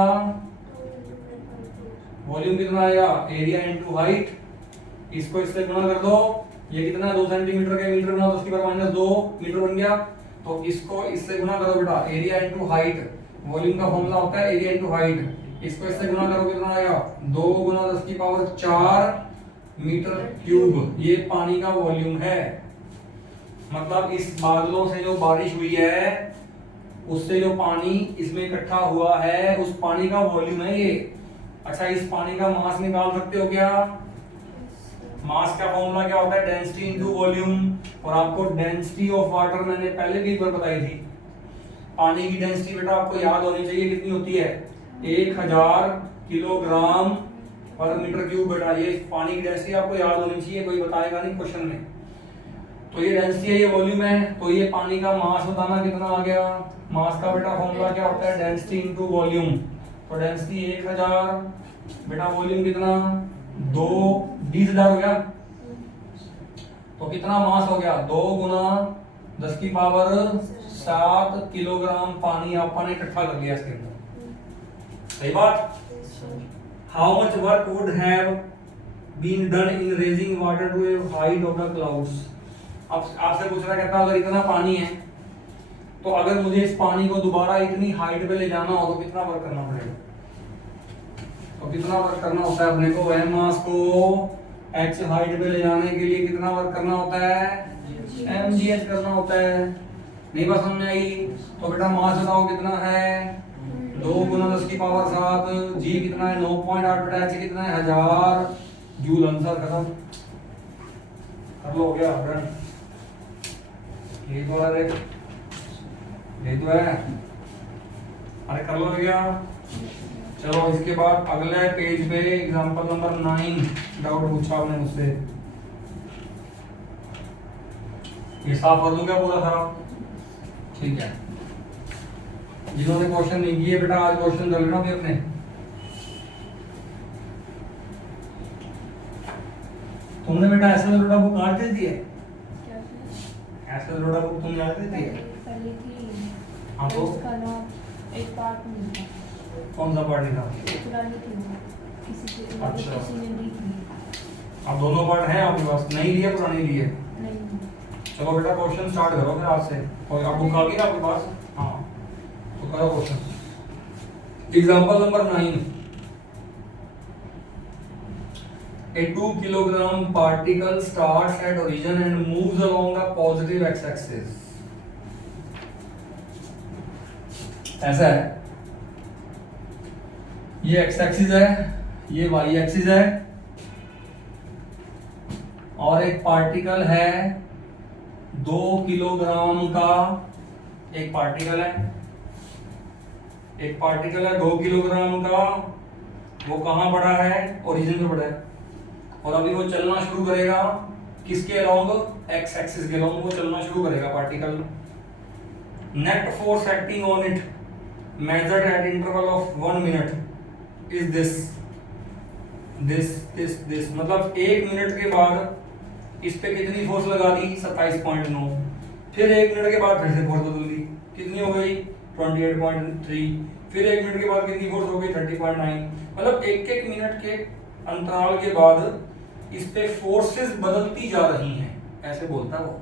वॉल्यूम कितना आएगा? Area into height. इसको इससे गुणा कर दो। ये कितना है? 2 सेंटीमीटर के मीटर गुना 10⁻² मीटर बन गया। तो इसको इससे गुणा करो बेटा, एरिया इनटू हाइट। वॉल्यूम का फॉर्मूला होता है एरिया इनटू हाइट। इसको इससे गुणा करो कितना आएगा? 2 × 10⁴ मीटर क्यूब। ये पानी का वॉल्यूम है। मतलब इस बादलों से जो बारिश हुई है उससे जो पानी इसमें इकट्ठा हुआ है उस पानी का वॉल्यूम है ये। अच्छा, इस पानी का मास निकाल सकते हो क्या? मास का फॉर्मूला क्या होता है? Density into volume. और आपको डेंसिटी ऑफ वाटर मैंने पहले भी एक बार बताई थी। पानी की डेंसिटी बेटा आपको याद होनी चाहिए कितनी होती है? 1000 किलोग्राम पर मीटर क्यूब। बेटा ये पानी की डेंसिटी आपको याद होनी चाहिए, कोई बताएगा नहीं क्वेश्चन में। तो ये डेंसिटी है, ये वॉल्यूम है। तो ये पानी का मास बताना कितना आ गया? मास का बेटा फॉर्मूला क्या होता है, डेंसिटी इनटू वॉल्यूम। तो डेंसिटी 1000, बेटा वॉल्यूम कितना 2, 20,000 हो गया। तो कितना मास हो गया, 2 गुना 10 की पावर 7 किलोग्राम पानी आपने इकट्ठा कर लिया इसके अंदर। सही बात। How much work would have been done in raising water to a height of the clouds. अब आपसे पूछ रहा है, कहता अगर इतना पानी है तो अगर मुझे इस पानी को दोबारा इतनी हाइट पे ले जाना हो तो कितना वर्क करना पड़ेगा। तो कितना वर्क करना होता है अपने को, एम मास को h हाइट पे ले जाने के लिए कितना वर्क करना होता है, mgh करना होता है। नहीं बात समझ में आई। तो बेटा मास बताओ कितना है, 2 गुना 10 की पावर 7, g कितना है 9.8, बेटा h कितना है 1000 जूल। आंसर खत्म कर लो, हो गया डन। ये तो है, ये तो है, अरे कर लो, हो गया। चलो इसके बाद अगले पेज पे एग्जांपल नंबर 9 डाउट पूछा आपने मुझसे, ये साफ कर दूं क्या पूरा सारा, ठीक है। जिन्होंने क्वेश्चन नहीं किए बेटा आज क्वेश्चन कर लेना भी अपने। तुमने बेटा ऐसा लोडा बुक आज दे दिया, ऐसा लोडा बुक तुमने आज दे दिया। पहले थी हाँ तो उसका नाम एक पार्ट नहीं था, कौन सा पार्ट था, पुरानी थी वो, किसी से अच्छा। किसी ने दी थी। अब दोनों पार्ट हैं आपके पास, नहीं लिए पुरानी लिए। नहीं चलो बेटा क्वेश्चन स्टार्ट करो फिर आज से। और अब बुक आ गई ना आपके पास, हाँ तो करो question. Example number 9, a 2 kilogram particle starts at origin and moves along the positive x-axis। ऐसा है, ये x-axis है, ये y-axis है, और एक पार्टिकल है 2 किलोग्राम का, एक पार्टिकल है 2 किलोग्राम का, वो कहाँ पड़ा है, ओरिजिन पे पड़ा है। और अभी वो चलना शुरू करेगा किसके अलोंग, एक्स एक्सिस के अलोंग वो चलना शुरू करेगा particle. Net force acting on it measured eight interval of 1 minute is this. मतलब 1 मिनट के बाद इस पे कितनी फोर्स लगा दी, 27.9। फिर 1 मिनट के बाद फिर से फोर्स बदल दी, कितनी हो गई 28.3। फिर 1 मिनट के बाद कितनी फोर्स हो गई 30.9। मतलब 1-1 मिनट के अंतराल के बाद इस पे फोर्सेस बदलती जा रही हैं, ऐसे बोलता है वो।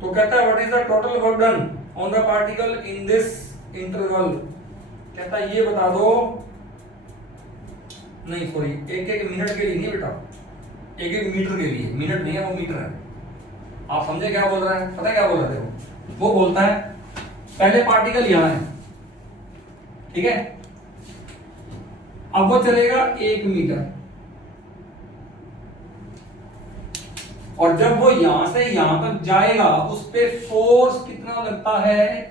तो कहता है what is the total work done on the particle in this interval. कहता है ये बता दो, नहीं सॉरी 1-1 मिनट के लिए नहीं बेटा, 1-1 मीटर के लिए, मिनट नहीं है वो मीटर है। आप समझे क्या बोल रहा है, पता है क्या बोल रहे थे वो बोलता है पहले पार्टिकल यहां है, ठीक है, अब वो चलेगा 1 मीटर, और जब वो यहां से यहां तक जाएगा उस पे फोर्स कितना लगता है,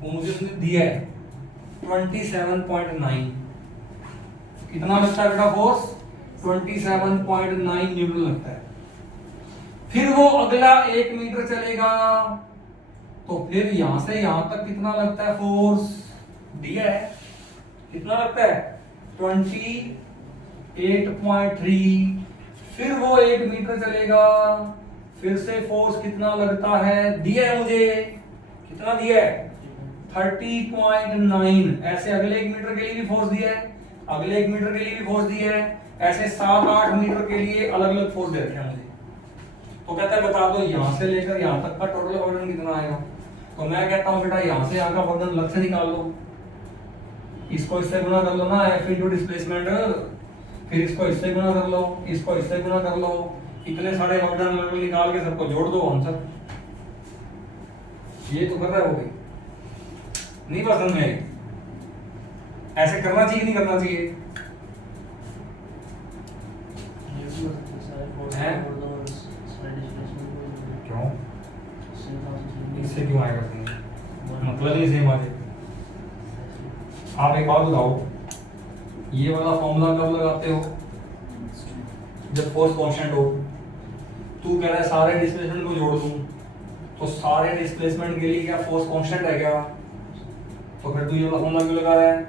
वो मुझे उसने दिया है 27.9। कितना लगता है बेटा फोर्स, 27.9 न्यूटन लगता है। फिर वो अगला 1 मीटर चलेगा तो फिर यहां से यहां तक कितना लगता है फोर्स, दिया है कितना लगता है 28.3। फिर वो 1 मीटर चलेगा, फिर से फोर्स कितना लगता है, दिया है मुझे, कितना दिया है 30.9। ऐसे अगले 1 मीटर के लिए भी फोर्स दिया है, अगले 1 मीटर के लिए भी फोर्स दिया है, ऐसे 7-8 मीटर के लिए अलग अलग फोर्स देते हैं मुझे। तो कहता है बता दो यहां से लेकर यहां तक का टोटल वजन कितना आएगा। तो मैं कहता हूं बेटा यहां से यहां का वजन लग से निकाल लो, इसको इससे गुना कर लो ना, F इंटू डिस्प्लेसमेंट, फिर इसको इससे गुना कर लो, इसको इससे गुना कर लो, इतने सारे वजन निकाल के सबको जोड़ दो आंसर। ये तो कर रहा है वो भी नहीं पसंद में, ऐसे करना चाहिए नहीं करना चाहिए, क्यों इससे क्यों आएगा, मतलब ही सेम आ जाए। आप एक बात बताओ, ये वाला फॉर्मूला कब लगाते हो, जब फोर्स कांस्टेंट हो। तू कह रहा है सारे डिस्प्लेसमेंट को जोड़ दूं, तो सारे डिस्प्लेसमेंट के लिए क्या फोर्स कांस्टेंट है क्या? तो फिर तू ये वाला फॉर्मूला क्यों लगा रहा है?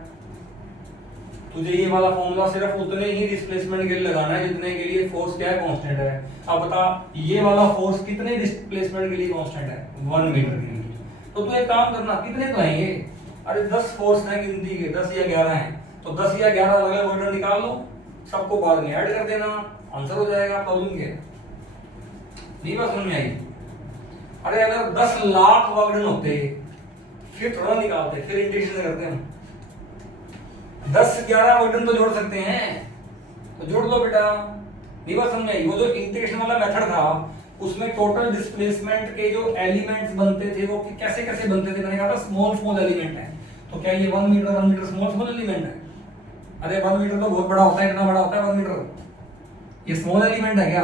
तुझे ये वाला फॉर्मूला सिर्फ उतने ही डिस्प्लेसमेंट के लिए लगाना है जितने के लिए फोर्स क्या है, कांस्टेंट है। अब बता ये वाला फोर्स कितने डिस्प्लेसमेंट के लिए कांस्टेंट है? 1 मीटर के लिए। तो तू एक काम करना, कितने तो हैं ये? अरे 10 फोर्स हैं गिनती के, 10 या 11 हैं, तो 10 या 11 अलग अलग वर्ड निकाल लो, सबको बाद में ऐड कर देना, आंसर हो जाएगा। प्रॉब्लम क्या है? नहीं बात समझ में आई? अरे अगर 10 लाख वर्ड होते फिर थोड़ा निकालते, फिर इंटीग्रेशन करते हम। 10-11 वर्डन तो जोड़ सकते हैं, तो जोड़ लो बेटा। नहीं बात समझ में आई? वो जो इंटीग्रेशन वाला मेथड था उसमें टोटल डिस्प्लेसमेंट के जो एलिमेंट्स बनते थे वो कैसे कैसे बनते थे? मैंने कहा था स्मॉल स्मॉल एलिमेंट है। तो क्या ये 1 मीटर स्मॉल स्मॉल एलिमेंट है? अरे 1 मीटर तो बहुत बड़ा होता है, इतना बड़ा होता है 1 मीटर। ये स्मॉल एलिमेंट है क्या?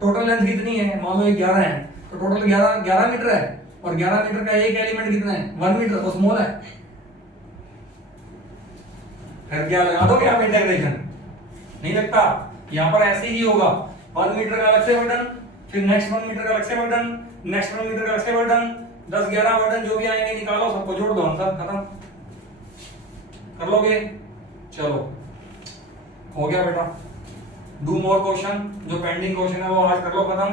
टोटल लेंथ कितनी है? मान लो ये 11 है, तो टोटल 11 मीटर है, और 11 मीटर का एक एलिमेंट कितना है? 1 मीटर, तो स्मॉल है। फिर क्या लगा दोगे आप इंटीग्रेशन? नहीं लगता। यहाँ पर ऐसे ही होगा, 1 मीटर का अलग से वर्डन, फिर नेक्स्ट 1 मीटर का अलग से वर्डन, नेक्स्ट 1 मीटर का अलग से वर्डन, 10-11 वर्डन जो भी आएंगे निकालो, सबको जोड़ दो, आंसर खत्म। कर लोगे? चलो हो गया बेटा। डू मोर क्वेश्चन, जो पेंडिंग क्वेश्चन है वो आज कर लो खत्म,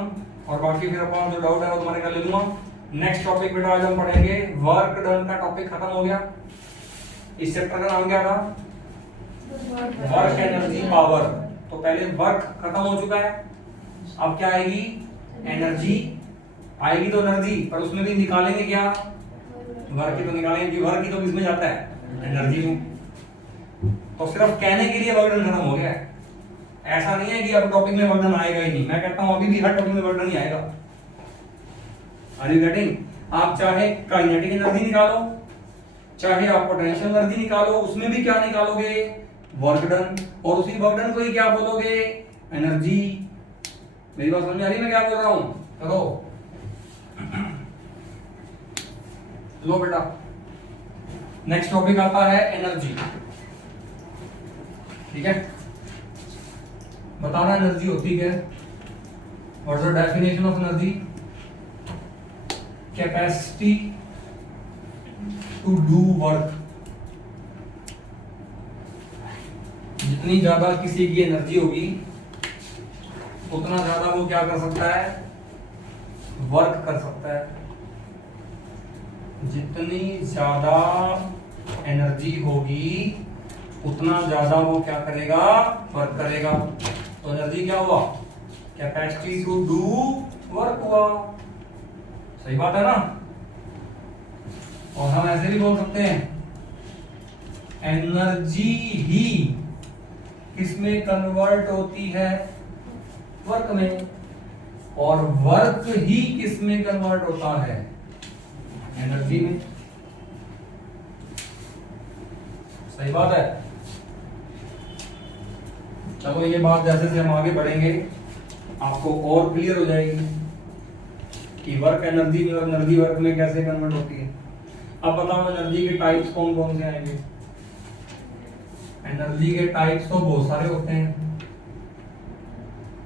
और बाकी फिर अपन जो डाउट है वो तुम्हारे का ले लूंगा। नेक्स्ट टॉपिक बेटा आज हम पढ़ेंगे वर्क डन का टॉपिक खत्म हो गया। इस चैप्टर का नाम क्या था? Work energy power. तो पहले वर्क खत्म हो चुका है, अब क्या आएगी? एनर्जी आएगी। तो एनर्जी पर उसमें भी निकालेंगे क्या? वर्क ही तो निकालेंगे, कि वर्क ही तो किसमें जाता है? एनर्जी में। तो सिर्फ कहने के लिए वर्क डन खत्म हो गया है, ऐसा नहीं है कि अब टॉपिक में वर्क डन आएगा ही नहीं। मैं कहता हूं अभी भी हर टॉपिक में वर्क डन ही आएगा। Are you getting? आप चाहे काइनेटिक एनर्जी निकालो, चाहे आप पोटेंशियल एनर्जी निकालो, उसमें भी क्या निकालोगे? Work done. और उसी वर्क डन को ही क्या बोलोगे? एनर्जी। मेरी बात समझ में आ रही है मैं क्या बोल रहा हूं? करो। लो बेटा, नेक्स्ट टॉपिक आता है एनर्जी। ठीक है, बताना एनर्जी होती क्या है? What's the definition of energy? Capacity to do work. जितनी ज्यादा किसी की एनर्जी होगी उतना ज्यादा वो क्या कर सकता है? वर्क कर सकता है। जितनी ज्यादा एनर्जी होगी उतना ज्यादा वो क्या करेगा? वर्क करेगा। तो एनर्जी क्या हुआ? कैपेसिटी टू डू वर्क हुआ। सही बात है ना? और हम ऐसे भी बोल सकते हैं एनर्जी ही किसमें कन्वर्ट होती है? वर्क में। और वर्क ही किसमें कन्वर्ट होता है? एनर्जी में। सही बात है। चलो ये बात जैसे जैसे हम आगे बढ़ेंगे आपको और क्लियर हो जाएगी कि वर्क एनर्जी में और एनर्जी वर्क में कैसे कन्वर्ट होती है। अब बताओ एनर्जी के टाइप्स कौन कौन से आएंगे? एनर्जी के टाइप्स तो बहुत सारे होते हैं,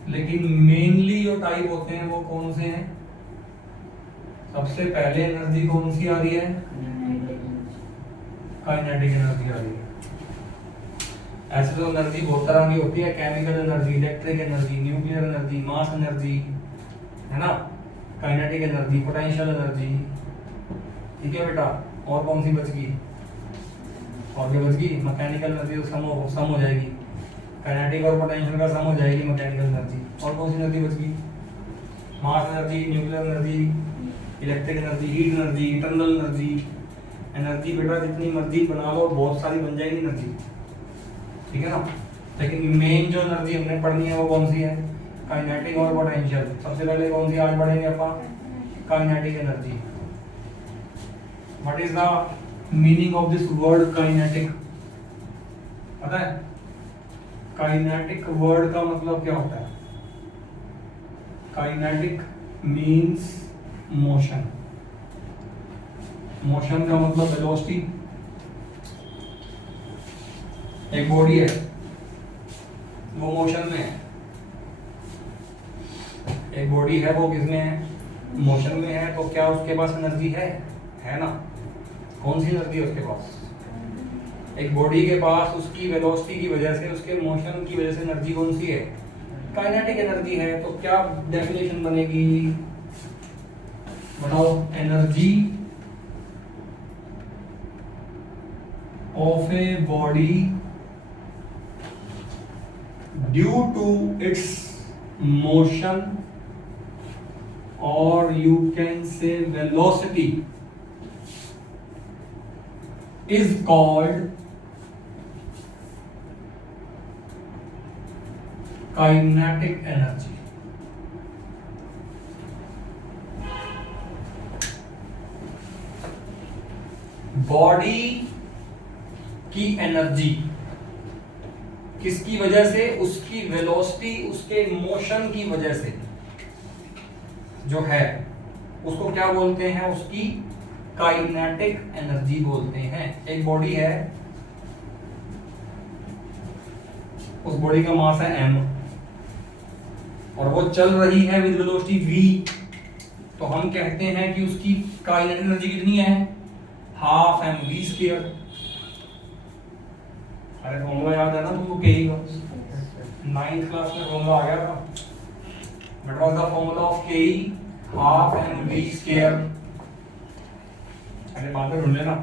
लेकिन मेनली जो टाइप होते हैं वो कौन से हैं? सबसे पहले एनर्जी कौन सी आ रही है? काइनेटिक एनर्जी आ रही है। ऐसे तो एनर्जी बहुत तरह की होती है, chemical energy, electric energy, nuclear energy, mass energy, है ना? Kinetic energy, potential energy. ठीक है बेटा, और कौन सी बच गई? और क्या बच गई? मैकेनिकल एनर्जी तो सम हो जाएगी, काइनेटिक और पोटेंशियल का सम हो जाएगी मैकेनिकल एनर्जी। और कौन सी एनर्जी बच गई? Mass energy, nuclear energy, electric energy, heat energy, internal energy. Energy बेटा जितनी मर्जी बना लो, बहुत सारी बन जाएगी एनर्जी, ठीक है ना? लेकिन मेन जो एनर्जी हमने पढ़नी है वो कौन सी है? काइनेटिक और पोटेंशियल। सबसे पहले कौन सी आज पढ़ेंगे अपन? Kinetic energy. What is the meaning of this word kinetic? पता है? काइनेटिक वर्ड का मतलब क्या होता है? Kinetic means motion. मोशन का मतलब वेलोसिटी। एक बॉडी है वो मोशन में है, एक बॉडी है वो किसमें है? मोशन में है तो क्या उसके पास एनर्जी है ना? कौन सी एनर्जी है उसके पास? एक बॉडी के पास उसकी वेलोसिटी की वजह से, उसके मोशन की वजह से एनर्जी कौन सी है? काइनेटिक एनर्जी है। तो क्या डेफिनेशन बनेगी बताओ? Energy of a body due to its motion, or you can say velocity, is called kinetic energy. Body की एनर्जी किसकी वजह से? उसकी वेलोसिटी, उसके मोशन की वजह से जो है उसको क्या बोलते हैं? उसकी काइनेटिक एनर्जी बोलते हैं। एक बॉडी है, उस बॉडी का मास है m और वो चल रही है विद वेलोसिटी v, तो हम कहते हैं कि उसकी काइनेटिक एनर्जी कितनी है? Half mv²। अरे फॉर्मूला याद है ना तुमको के का? 9th क्लास में फॉर्मूला आ गया था। What was the formula of Ke? Half mv²। अरे बाद में ढूंढ लेना,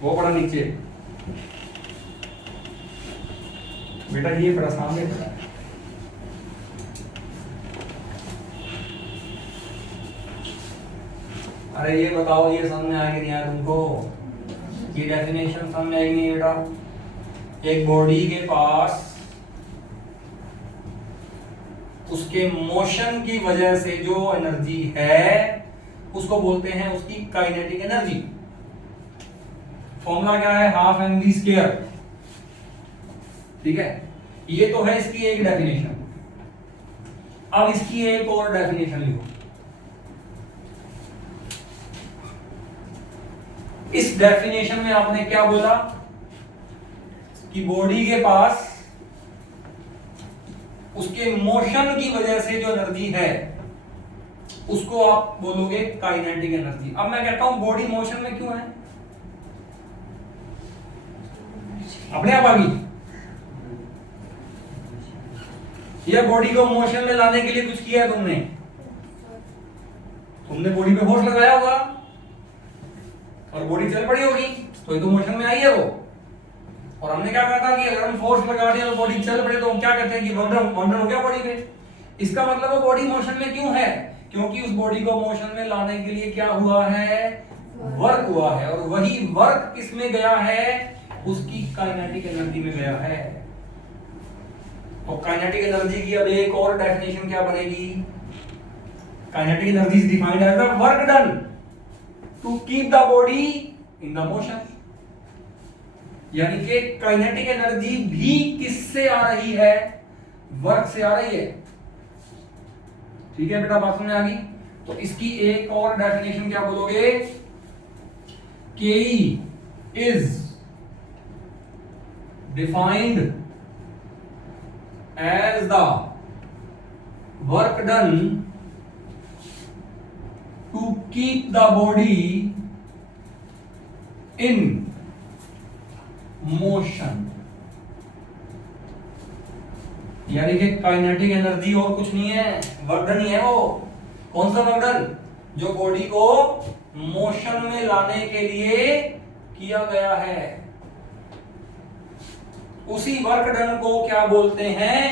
वो पड़ा नीचे बेटा, ये पड़ा सामने पड़ा है। अरे ये बताओ, ये समझ में आएगी नहीं यार तुमको? ये डेफिनेशन समझ में आएगी नहीं बेटा? एक बॉडी के पास उसके मोशन की वजह से जो एनर्जी है उसको बोलते हैं उसकी काइनेटिक एनर्जी। फॉर्मूला क्या है? Half mv²। ठीक है, ये तो है इसकी एक डेफिनेशन। अब इसकी एक और डेफिनेशन लिखो। इस डेफिनेशन में आपने क्या बोला कि बॉडी के पास उसके मोशन की वजह से जो एनर्जी है उसको आप बोलोगे काइनेटिक एनर्जी। अब मैं कहता हूं बॉडी मोशन में क्यों है? अपने आप आ गई? यह बॉडी को मोशन में लाने के लिए कुछ किया है तुमने? तुमने बॉडी पे फोर्स लगाया होगा और बॉडी चल पड़ी होगी, तो ये तो मोशन में आई है वो। और हमने क्या कहा था कि अगर हम फोर्स लगा दें और बॉडी चल पड़े तो हम क्या कहते हैं कि वंडर हो गया बॉडी पे। इसका मतलब वो बॉडी मोशन में क्यों है? क्योंकि उस बॉडी को मोशन में लाने के लिए क्या हुआ है? वर्क हुआ है, और वही वर्क किस में गया है? उसकी काइनेटिक एनर्जी में गया है। तो काइनेटिक एनर्जी की अब एक और डेफिनेशन क्या बनेगी? Kinetic energy is defined as the work done to keep the body in the motion. यानी कि काइनेटिक एनर्जी भी किससे आ रही है? वर्क से आ रही है। ठीक है बेटा, बात समझ आ गई? तो इसकी एक और डेफिनेशन क्या बोलोगे? K is defined as the work done to keep the body in motion. यानी कि काइनेटिक एनर्जी और कुछ नहीं है, वर्क डन ही है वो। कौन सा वर्क डन? जो बॉडी को मोशन में लाने के लिए किया गया है, उसी वर्क डन को क्या बोलते हैं?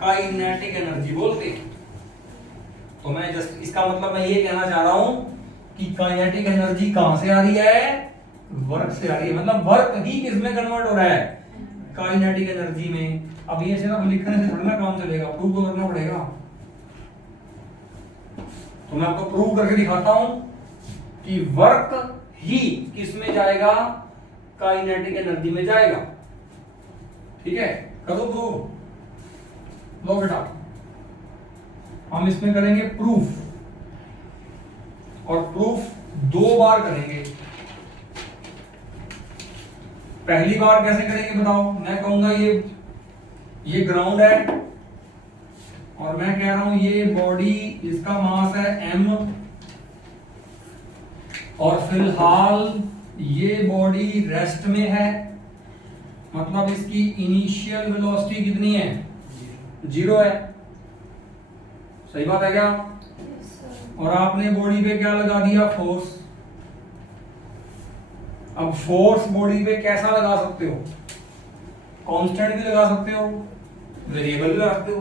काइनेटिक एनर्जी बोलते हैं। तो मैं जस्ट इसका मतलब मैं ये कहना चाह रहा हूं कि काइनेटिक एनर्जी कहां से आ रही है? वर्क से आ रही है। मतलब वर्क ही किस में कन्वर्ट हो रहा है? काइनेटिक एनर्जी में। अब ये सिर्फ लिखने से थोड़ा ना काम चलेगा, प्रूव तो करना पड़ेगा। तो मैं आपको प्रूव करके दिखाता हूं कि वर्क ही किस में जाएगा? काइनेटिक एनर्जी में जाएगा। ठीक है, करो प्रूव। लो बेटा, हम इसमें करेंगे प्रूफ, और प्रूफ 2 बार करेंगे। पहली बार कैसे करेंगे बताओ? मैं कहूंगा ये ग्राउंड है और मैं कह रहा हूं ये बॉडी, इसका मास है m, और फिलहाल ये बॉडी रेस्ट में है, मतलब इसकी इनिशियल वेलोसिटी कितनी है? 0 है। सही बात है क्या? Yes sir. और आपने बॉडी पे क्या लगा दिया? फोर्स। अब फोर्स बॉडी पे कैसा लगा सकते हो? कांस्टेंट भी लगा सकते हो, वेरिएबल भी लगा सकते हो।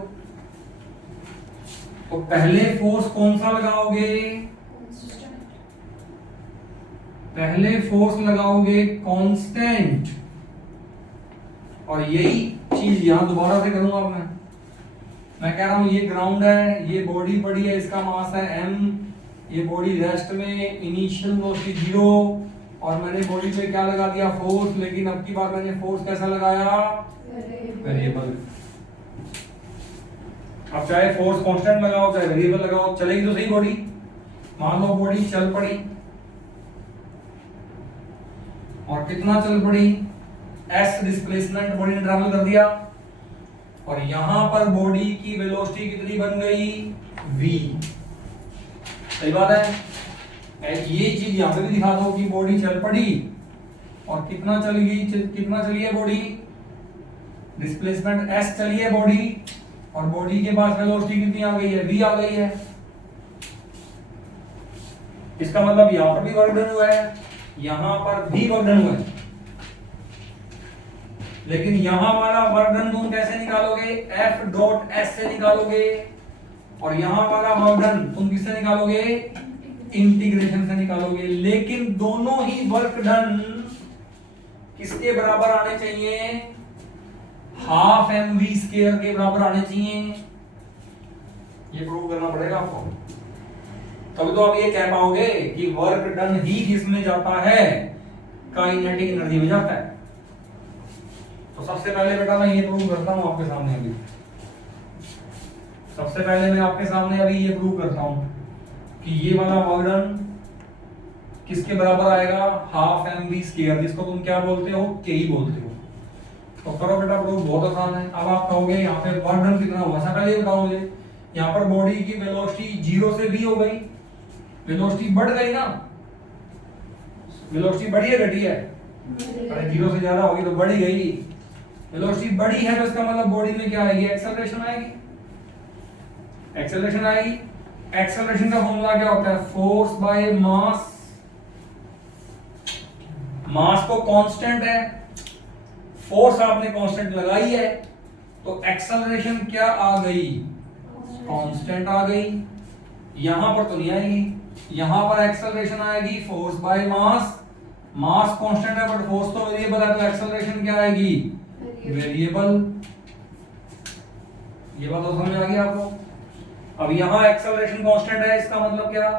तो पहले फोर्स कौन सा लगाओगे? Constant। पहले फोर्स लगाओगे कांस्टेंट, और यही चीज यहां दोबारा से करूंगा मैं कह रहा हूं ये ग्राउंड है, ये बॉडी पड़ी है, इसका मास है m, ये बॉडी रेस्ट में, इनिशियल वेलोसिटी 0, और मैंने बॉडी पे क्या लगा दिया? फोर्स। लेकिन अब की बार मैंने फोर्स कैसा लगाया? वेरिएबल। अब चाहे फोर्स कांस्टेंट लगाओ चाहे वेरिएबल लगाओ, चलेगी तो सही बॉडी। मान लो बॉडी चल पड़ी, और कितना चल पड़ी? s डिस्प्लेसमेंट बॉडी ने ट्रैवल कर दिया, और यहां पर बॉडी की वेलोसिटी कितनी बन गई? v। सही बात है। ये चीज यहां पे भी दिखा दो कि बॉडी चल पड़ी, और कितना चल गई? कितना चली है बॉडी? डिस्प्लेसमेंट s चली है बॉडी, और बॉडी के पास वेलोसिटी कितनी आ गई है? v आ गई है। इसका मतलब यहां पर भी वर्क डन हुआ है, यहां पर भी वर्क डन हुआ है। लेकिन यहां वाला वर्क डन तुम कैसे निकालोगे? F डॉट S से निकालोगे, और यहां वाला वर्क डन तुम किससे निकालोगे? इंटीग्रेशन से निकालोगे। लेकिन दोनों ही वर्क डन किसके बराबर आने चाहिए? हाफ mv स्क्वायर के बराबर आने चाहिए। ये प्रूव करना पड़ेगा आपको, तभी तो आप ये कह पाओगे कि वर्क डन ही किसमें जाता है? काइनेटिक एनर्जी में जाता है। तो सबसे पहले बेटा मैं ये प्रूव करता हूं आपके सामने अभी। सबसे पहले मैं आपके सामने अभी ये प्रूव करता हूं कि ये वाला वर्क डन किसके बराबर आएगा? हाफ mv स्क्वायर, जिसको तुम क्या बोलते हो? के ही बोलते हो। तो करो बेटा प्रूव, बहुत आसान है। अब आप कहोगे यहाँ पे वर्क डन कितना हुआ? ऐसा पहले बताओ मुझे। यहाँ पर बॉडी की वेलोसिटी 0 से v हो गई, वेलोसिटी बढ़ गई ना? वेलोसिटी बढ़ी है घटी है? अरे 0 से ज्यादा होगी तो बढ़ी गई। वेलोसिटी बढ़ी है तो इसका मतलब बॉडी में क्या आएगी? एक्सेलरेशन आएगी। एक्सेलरेशन आएगी। एक्सेलरेशन का फॉर्मूला क्या होता है? Force by mass. मास को कांस्टेंट है, फोर्स आपने कांस्टेंट लगाई है, तो एक्सेलरेशन क्या आ गई? कांस्टेंट आ गई। यहां पर तो नहीं आएगी, यहां पर एक्सेलरेशन आएगी force by mass. Mass constant है बट फोर्स तो वेरिएबल है, तो एक्सेलरेशन क्या आएगी? वेरिएबल। ये बात तो समझ में आ गई आपको? अब यहां एक्सेलरेशन कांस्टेंट है, इसका मतलब क्या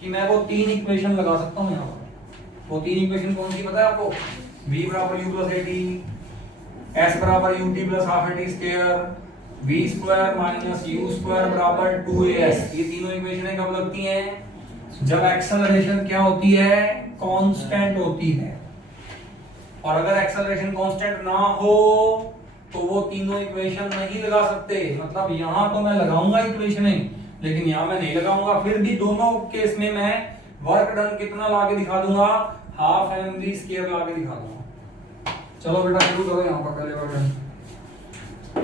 कि मैं वो 3 इक्वेशन लगा सकता हूं यहां पर। वो 3 इक्वेशन कौन सी पता है आपको? v बराबर u प्लस at, s बराबर ut plus half at square, v square minus u square बराबर 2as। ये तीनों इक्वेशनें कब लगती हैं? जब एक्सेलरेशन क्या होती है? कांस्टेंट होती है। और अगर एक्सेलरेशन कांस्टेंट ना हो तो वो तीनों इक्वेशन नहीं लगा सकते। मतलब यहां तो मैं लगाऊंगा इक्वेशनें, लेकिन यहां मैं नहीं लगाऊंगा। फिर भी दोनों केस में मैं वर्क डन कितना लाके दिखा दूंगा? हाफ mv स्क्वायर लाके दिखा दूंगा। चलो बेटा शुरू करो यहाँ पर पहले वर्क डन।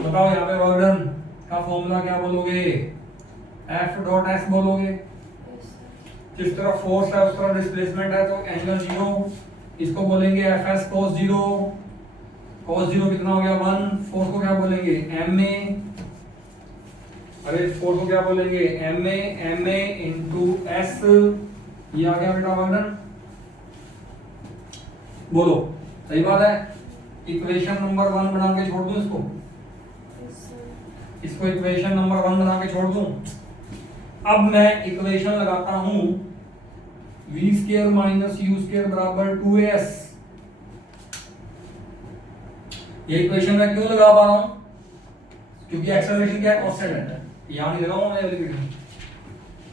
बताओ यहाँ पे वर्क डन का फॉर्मूला क्या बोलोगे? F डॉट S बोलोगे। जिस तरफ फोर्स है उस तरफ डिस्प्लेसमेंट है, तो एंगल 0, इसको बोलेंगे Fs cos 0। cos 0 कितना हो गया? 1। फोर्स को क्या बोलेंगे? ma। अरे फोर्स को क्या बोलेंगे? ma into s। ये आ गया बेटा वर्क डन। बोलो सही बात है। इक्वेशन नंबर 1 बना के छोड़ दूं इसको? इसको इक्वेशन नंबर 1 बना के छोड़ दूं। अब मैं इक्वेशन लगाता हूं v square minus u square बराबर 2as। ये इक्वेशन मैं क्यों लगा पा रहा हूं? क्योंकि एक्सेलरेशन क्या है? कांस्टेंट है। यहां नहीं लगाऊंगा मैं एलिमेंट,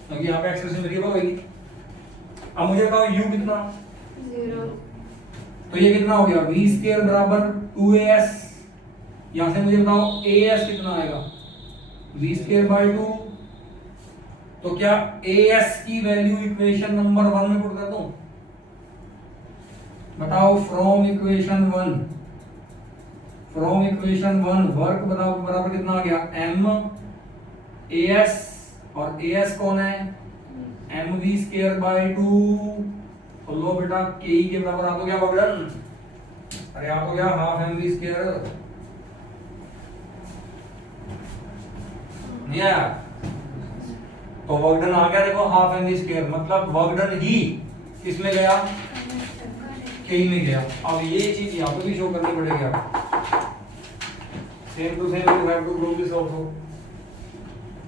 क्योंकि यहां पे एक्सेलरेशन वेरिएबल होगी। अब मुझे बताओ u कितना? 0। तो ये कितना हो गया? v स्क्वायर बराबर 2as। यहां से मुझे बताओ as कितना आएगा? v square by 2। तो क्या as की वैल्यू इक्वेशन नंबर 1 में पुट कर दूं? बताओ फ्रॉम इक्वेशन 1, वर्क बराबर कितना आ गया? m as, और as कौन है? mv square by 2। तो लो बेटा ke के बराबर आ तो गया वर्गन, अरे आ तो गया हाफ mv स्क्वायर, नहीं आया? तो वर्कडन आ गया, देखो हाफ mv स्क्वायर, मतलब वर्कडन ही किस में गया? के में गया। अब ये चीज यहाँ पे भी शो करनी पड़ेगी आपको, same to same you have to prove this also.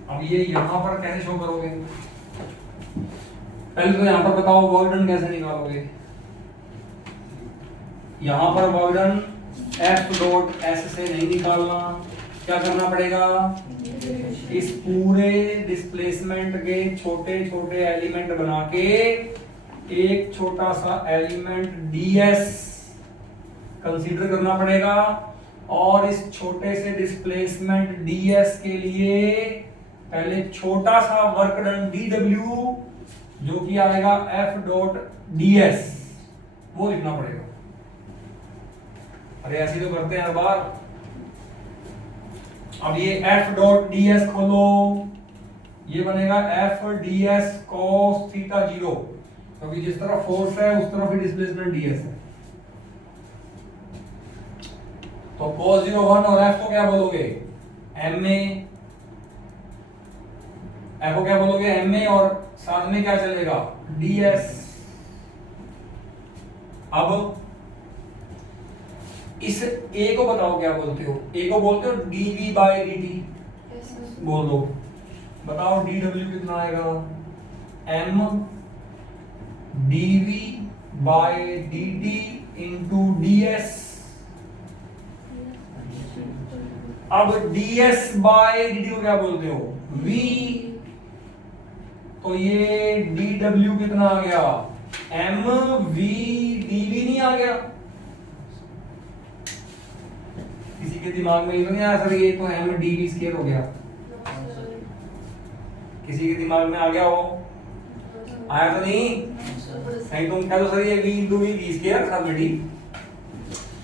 अब ये यहाँ पर कैसे शो करोगे? पहले तो यहाँ पर बताओ वर्कडन कैसे निकालोगे? यहाँ पर वर्कडन F डॉट S से नहीं निकालना, क्या करना पड़ेगा? इस पूरे डिस्प्लेसमेंट के छोटे छोटे एलिमेंट बना के एक छोटा सा एलिमेंट ds कंसीडर करना पड़ेगा, और इस छोटे से डिस्प्लेसमेंट ds के लिए पहले छोटा सा वर्क डन dw जो कि आएगा F डॉट ds वो लिखना पड़ेगा। अरे ऐसे तो करते हैं हर बार। अब ये F डॉट ds खोलो, ये बनेगा F ds cos थीटा 0, क्योंकि जिस तरफ फोर्स है उस तरफ ही डिस्प्लेसमेंट ds है। तो cos 0 1 और F को क्या बोलोगे? ma, F को क्या बोलोगे? ma, और साथ में क्या चलेगा? ds। अब इस a को बताओ क्या बोलते हो? a को बोलते हो dv बाय dt, बोलो बताओ dw कितना आएगा? m dv by dt into ds। अब ds बाय dt को क्या बोलते हो? v। तो ये dw कितना आ गया? mv dv नहीं आ गया? किसी के दिमाग में ये तो नहीं आया सर ये तो m dv स्क्वायर हो गया? किसी के दिमाग में आ गया हो? आया तो नहीं? नहीं तुम कह दो सर ये v इंटू v स्क्वायर साथ में d।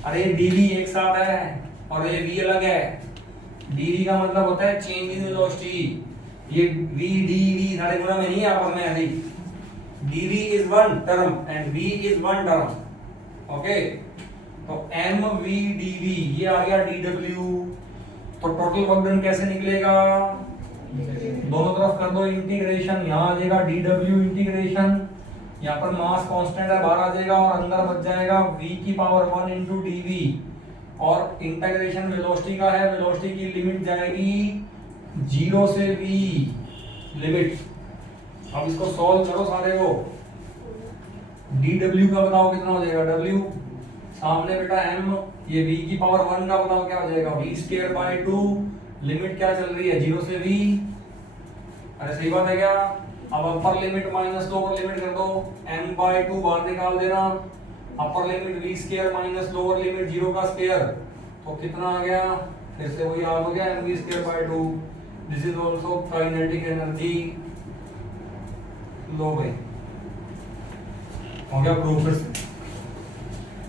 अरे dv एक साथ है और ये v अलग है। dv का मतलब होता है चेंज इन वेलोसिटी, ये v dv सारे गुना में नहीं है, आपस में ऐसे ही dv is one term and v is one term. Okay, तो mv dv ये आ गया dw। तो टोटल वर्क डन कैसे निकलेगा? दोनों तरफ कर दो इंटीग्रेशन, यहाँ आ जाएगा dw इंटीग्रेशन, यहाँ पर मास कांस्टेंट है बाहर आ जाएगा और अंदर बच जाएगा v की पावर 1 इंटू dv, और इंटीग्रेशन वेलोसिटी का है, वेलोसिटी की लिमिट जाएगी 0 से v लिमिट। अब इसको सॉल्व करो सारे को, dw का बताओ कितना हो जाएगा? w सामने बेटा m, ये v की पावर 1 का बताओ क्या हो जाएगा? v स्क्वायर बाय 2, लिमिट क्या चल रही है? 0 से v। अरे सही बात है क्या? अब upper limit minus lower limit कर दो, m बाय 2 बाहर निकाल देना, upper limit v square minus lower limit 0 का स्क्वायर, तो कितना आ गया? फिर से वही याद हो गया mv square by 2। This is also kinetic energy. लो भाई हो गया प्रूफ। फिर से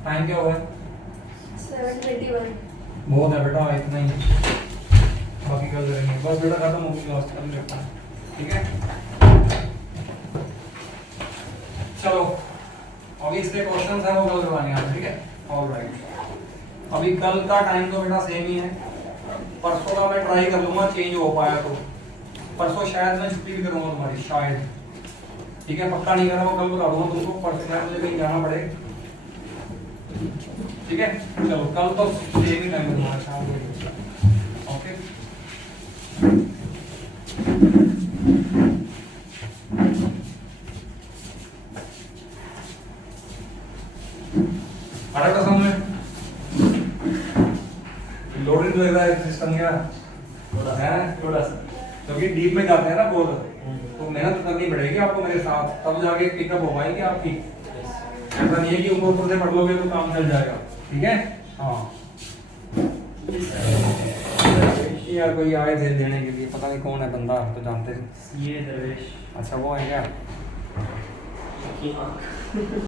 टाइम क्या हुआ है? 7:21। बहुत है बेटा, इतना ही, बाकी कल करेंगे। बस बेटा खत्म होगी क्लास, कल देखता हूँ, ठीक है? चलो अभी इसके क्वेश्चंस हैं वो कल करवाने हैं, ठीक है? ऑलराइट, अभी कल का टाइम तो बेटा सेम ही है, परसों का मैं ट्राई कर लूंगा चेंज हो पाया तो। परसों शायद मैं छुट्टी भी करूंगा तुम्हारी, शायद, ठीक है? पक्का नहीं कर रहा, कल बता दूंगा तुमको, परसों शायद मुझे कहीं जाना पड़े, ठीक है? चलो कल तो सेम ही टाइम है शाम को, ओके? अरे कसम में लोडेड लग रहा है सिस्टम क्या? थोड़ा सा, क्योंकि डीप में जाते हैं ना बोल, तो मेहनत करनी पड़ेगी आपको मेरे साथ, तब जाके पिकअप हो पाएगी आपकी। ऐसा नहीं है कि ऊपर से पढ़ लोगे तो काम चल जाएगा, ठीक है? हाँ यार कोई आए थे देने के लिए, पता नहीं कौन है बंदा, आप तो जानते थे। ये दरवेश अच्छा वो है क्या? की आँख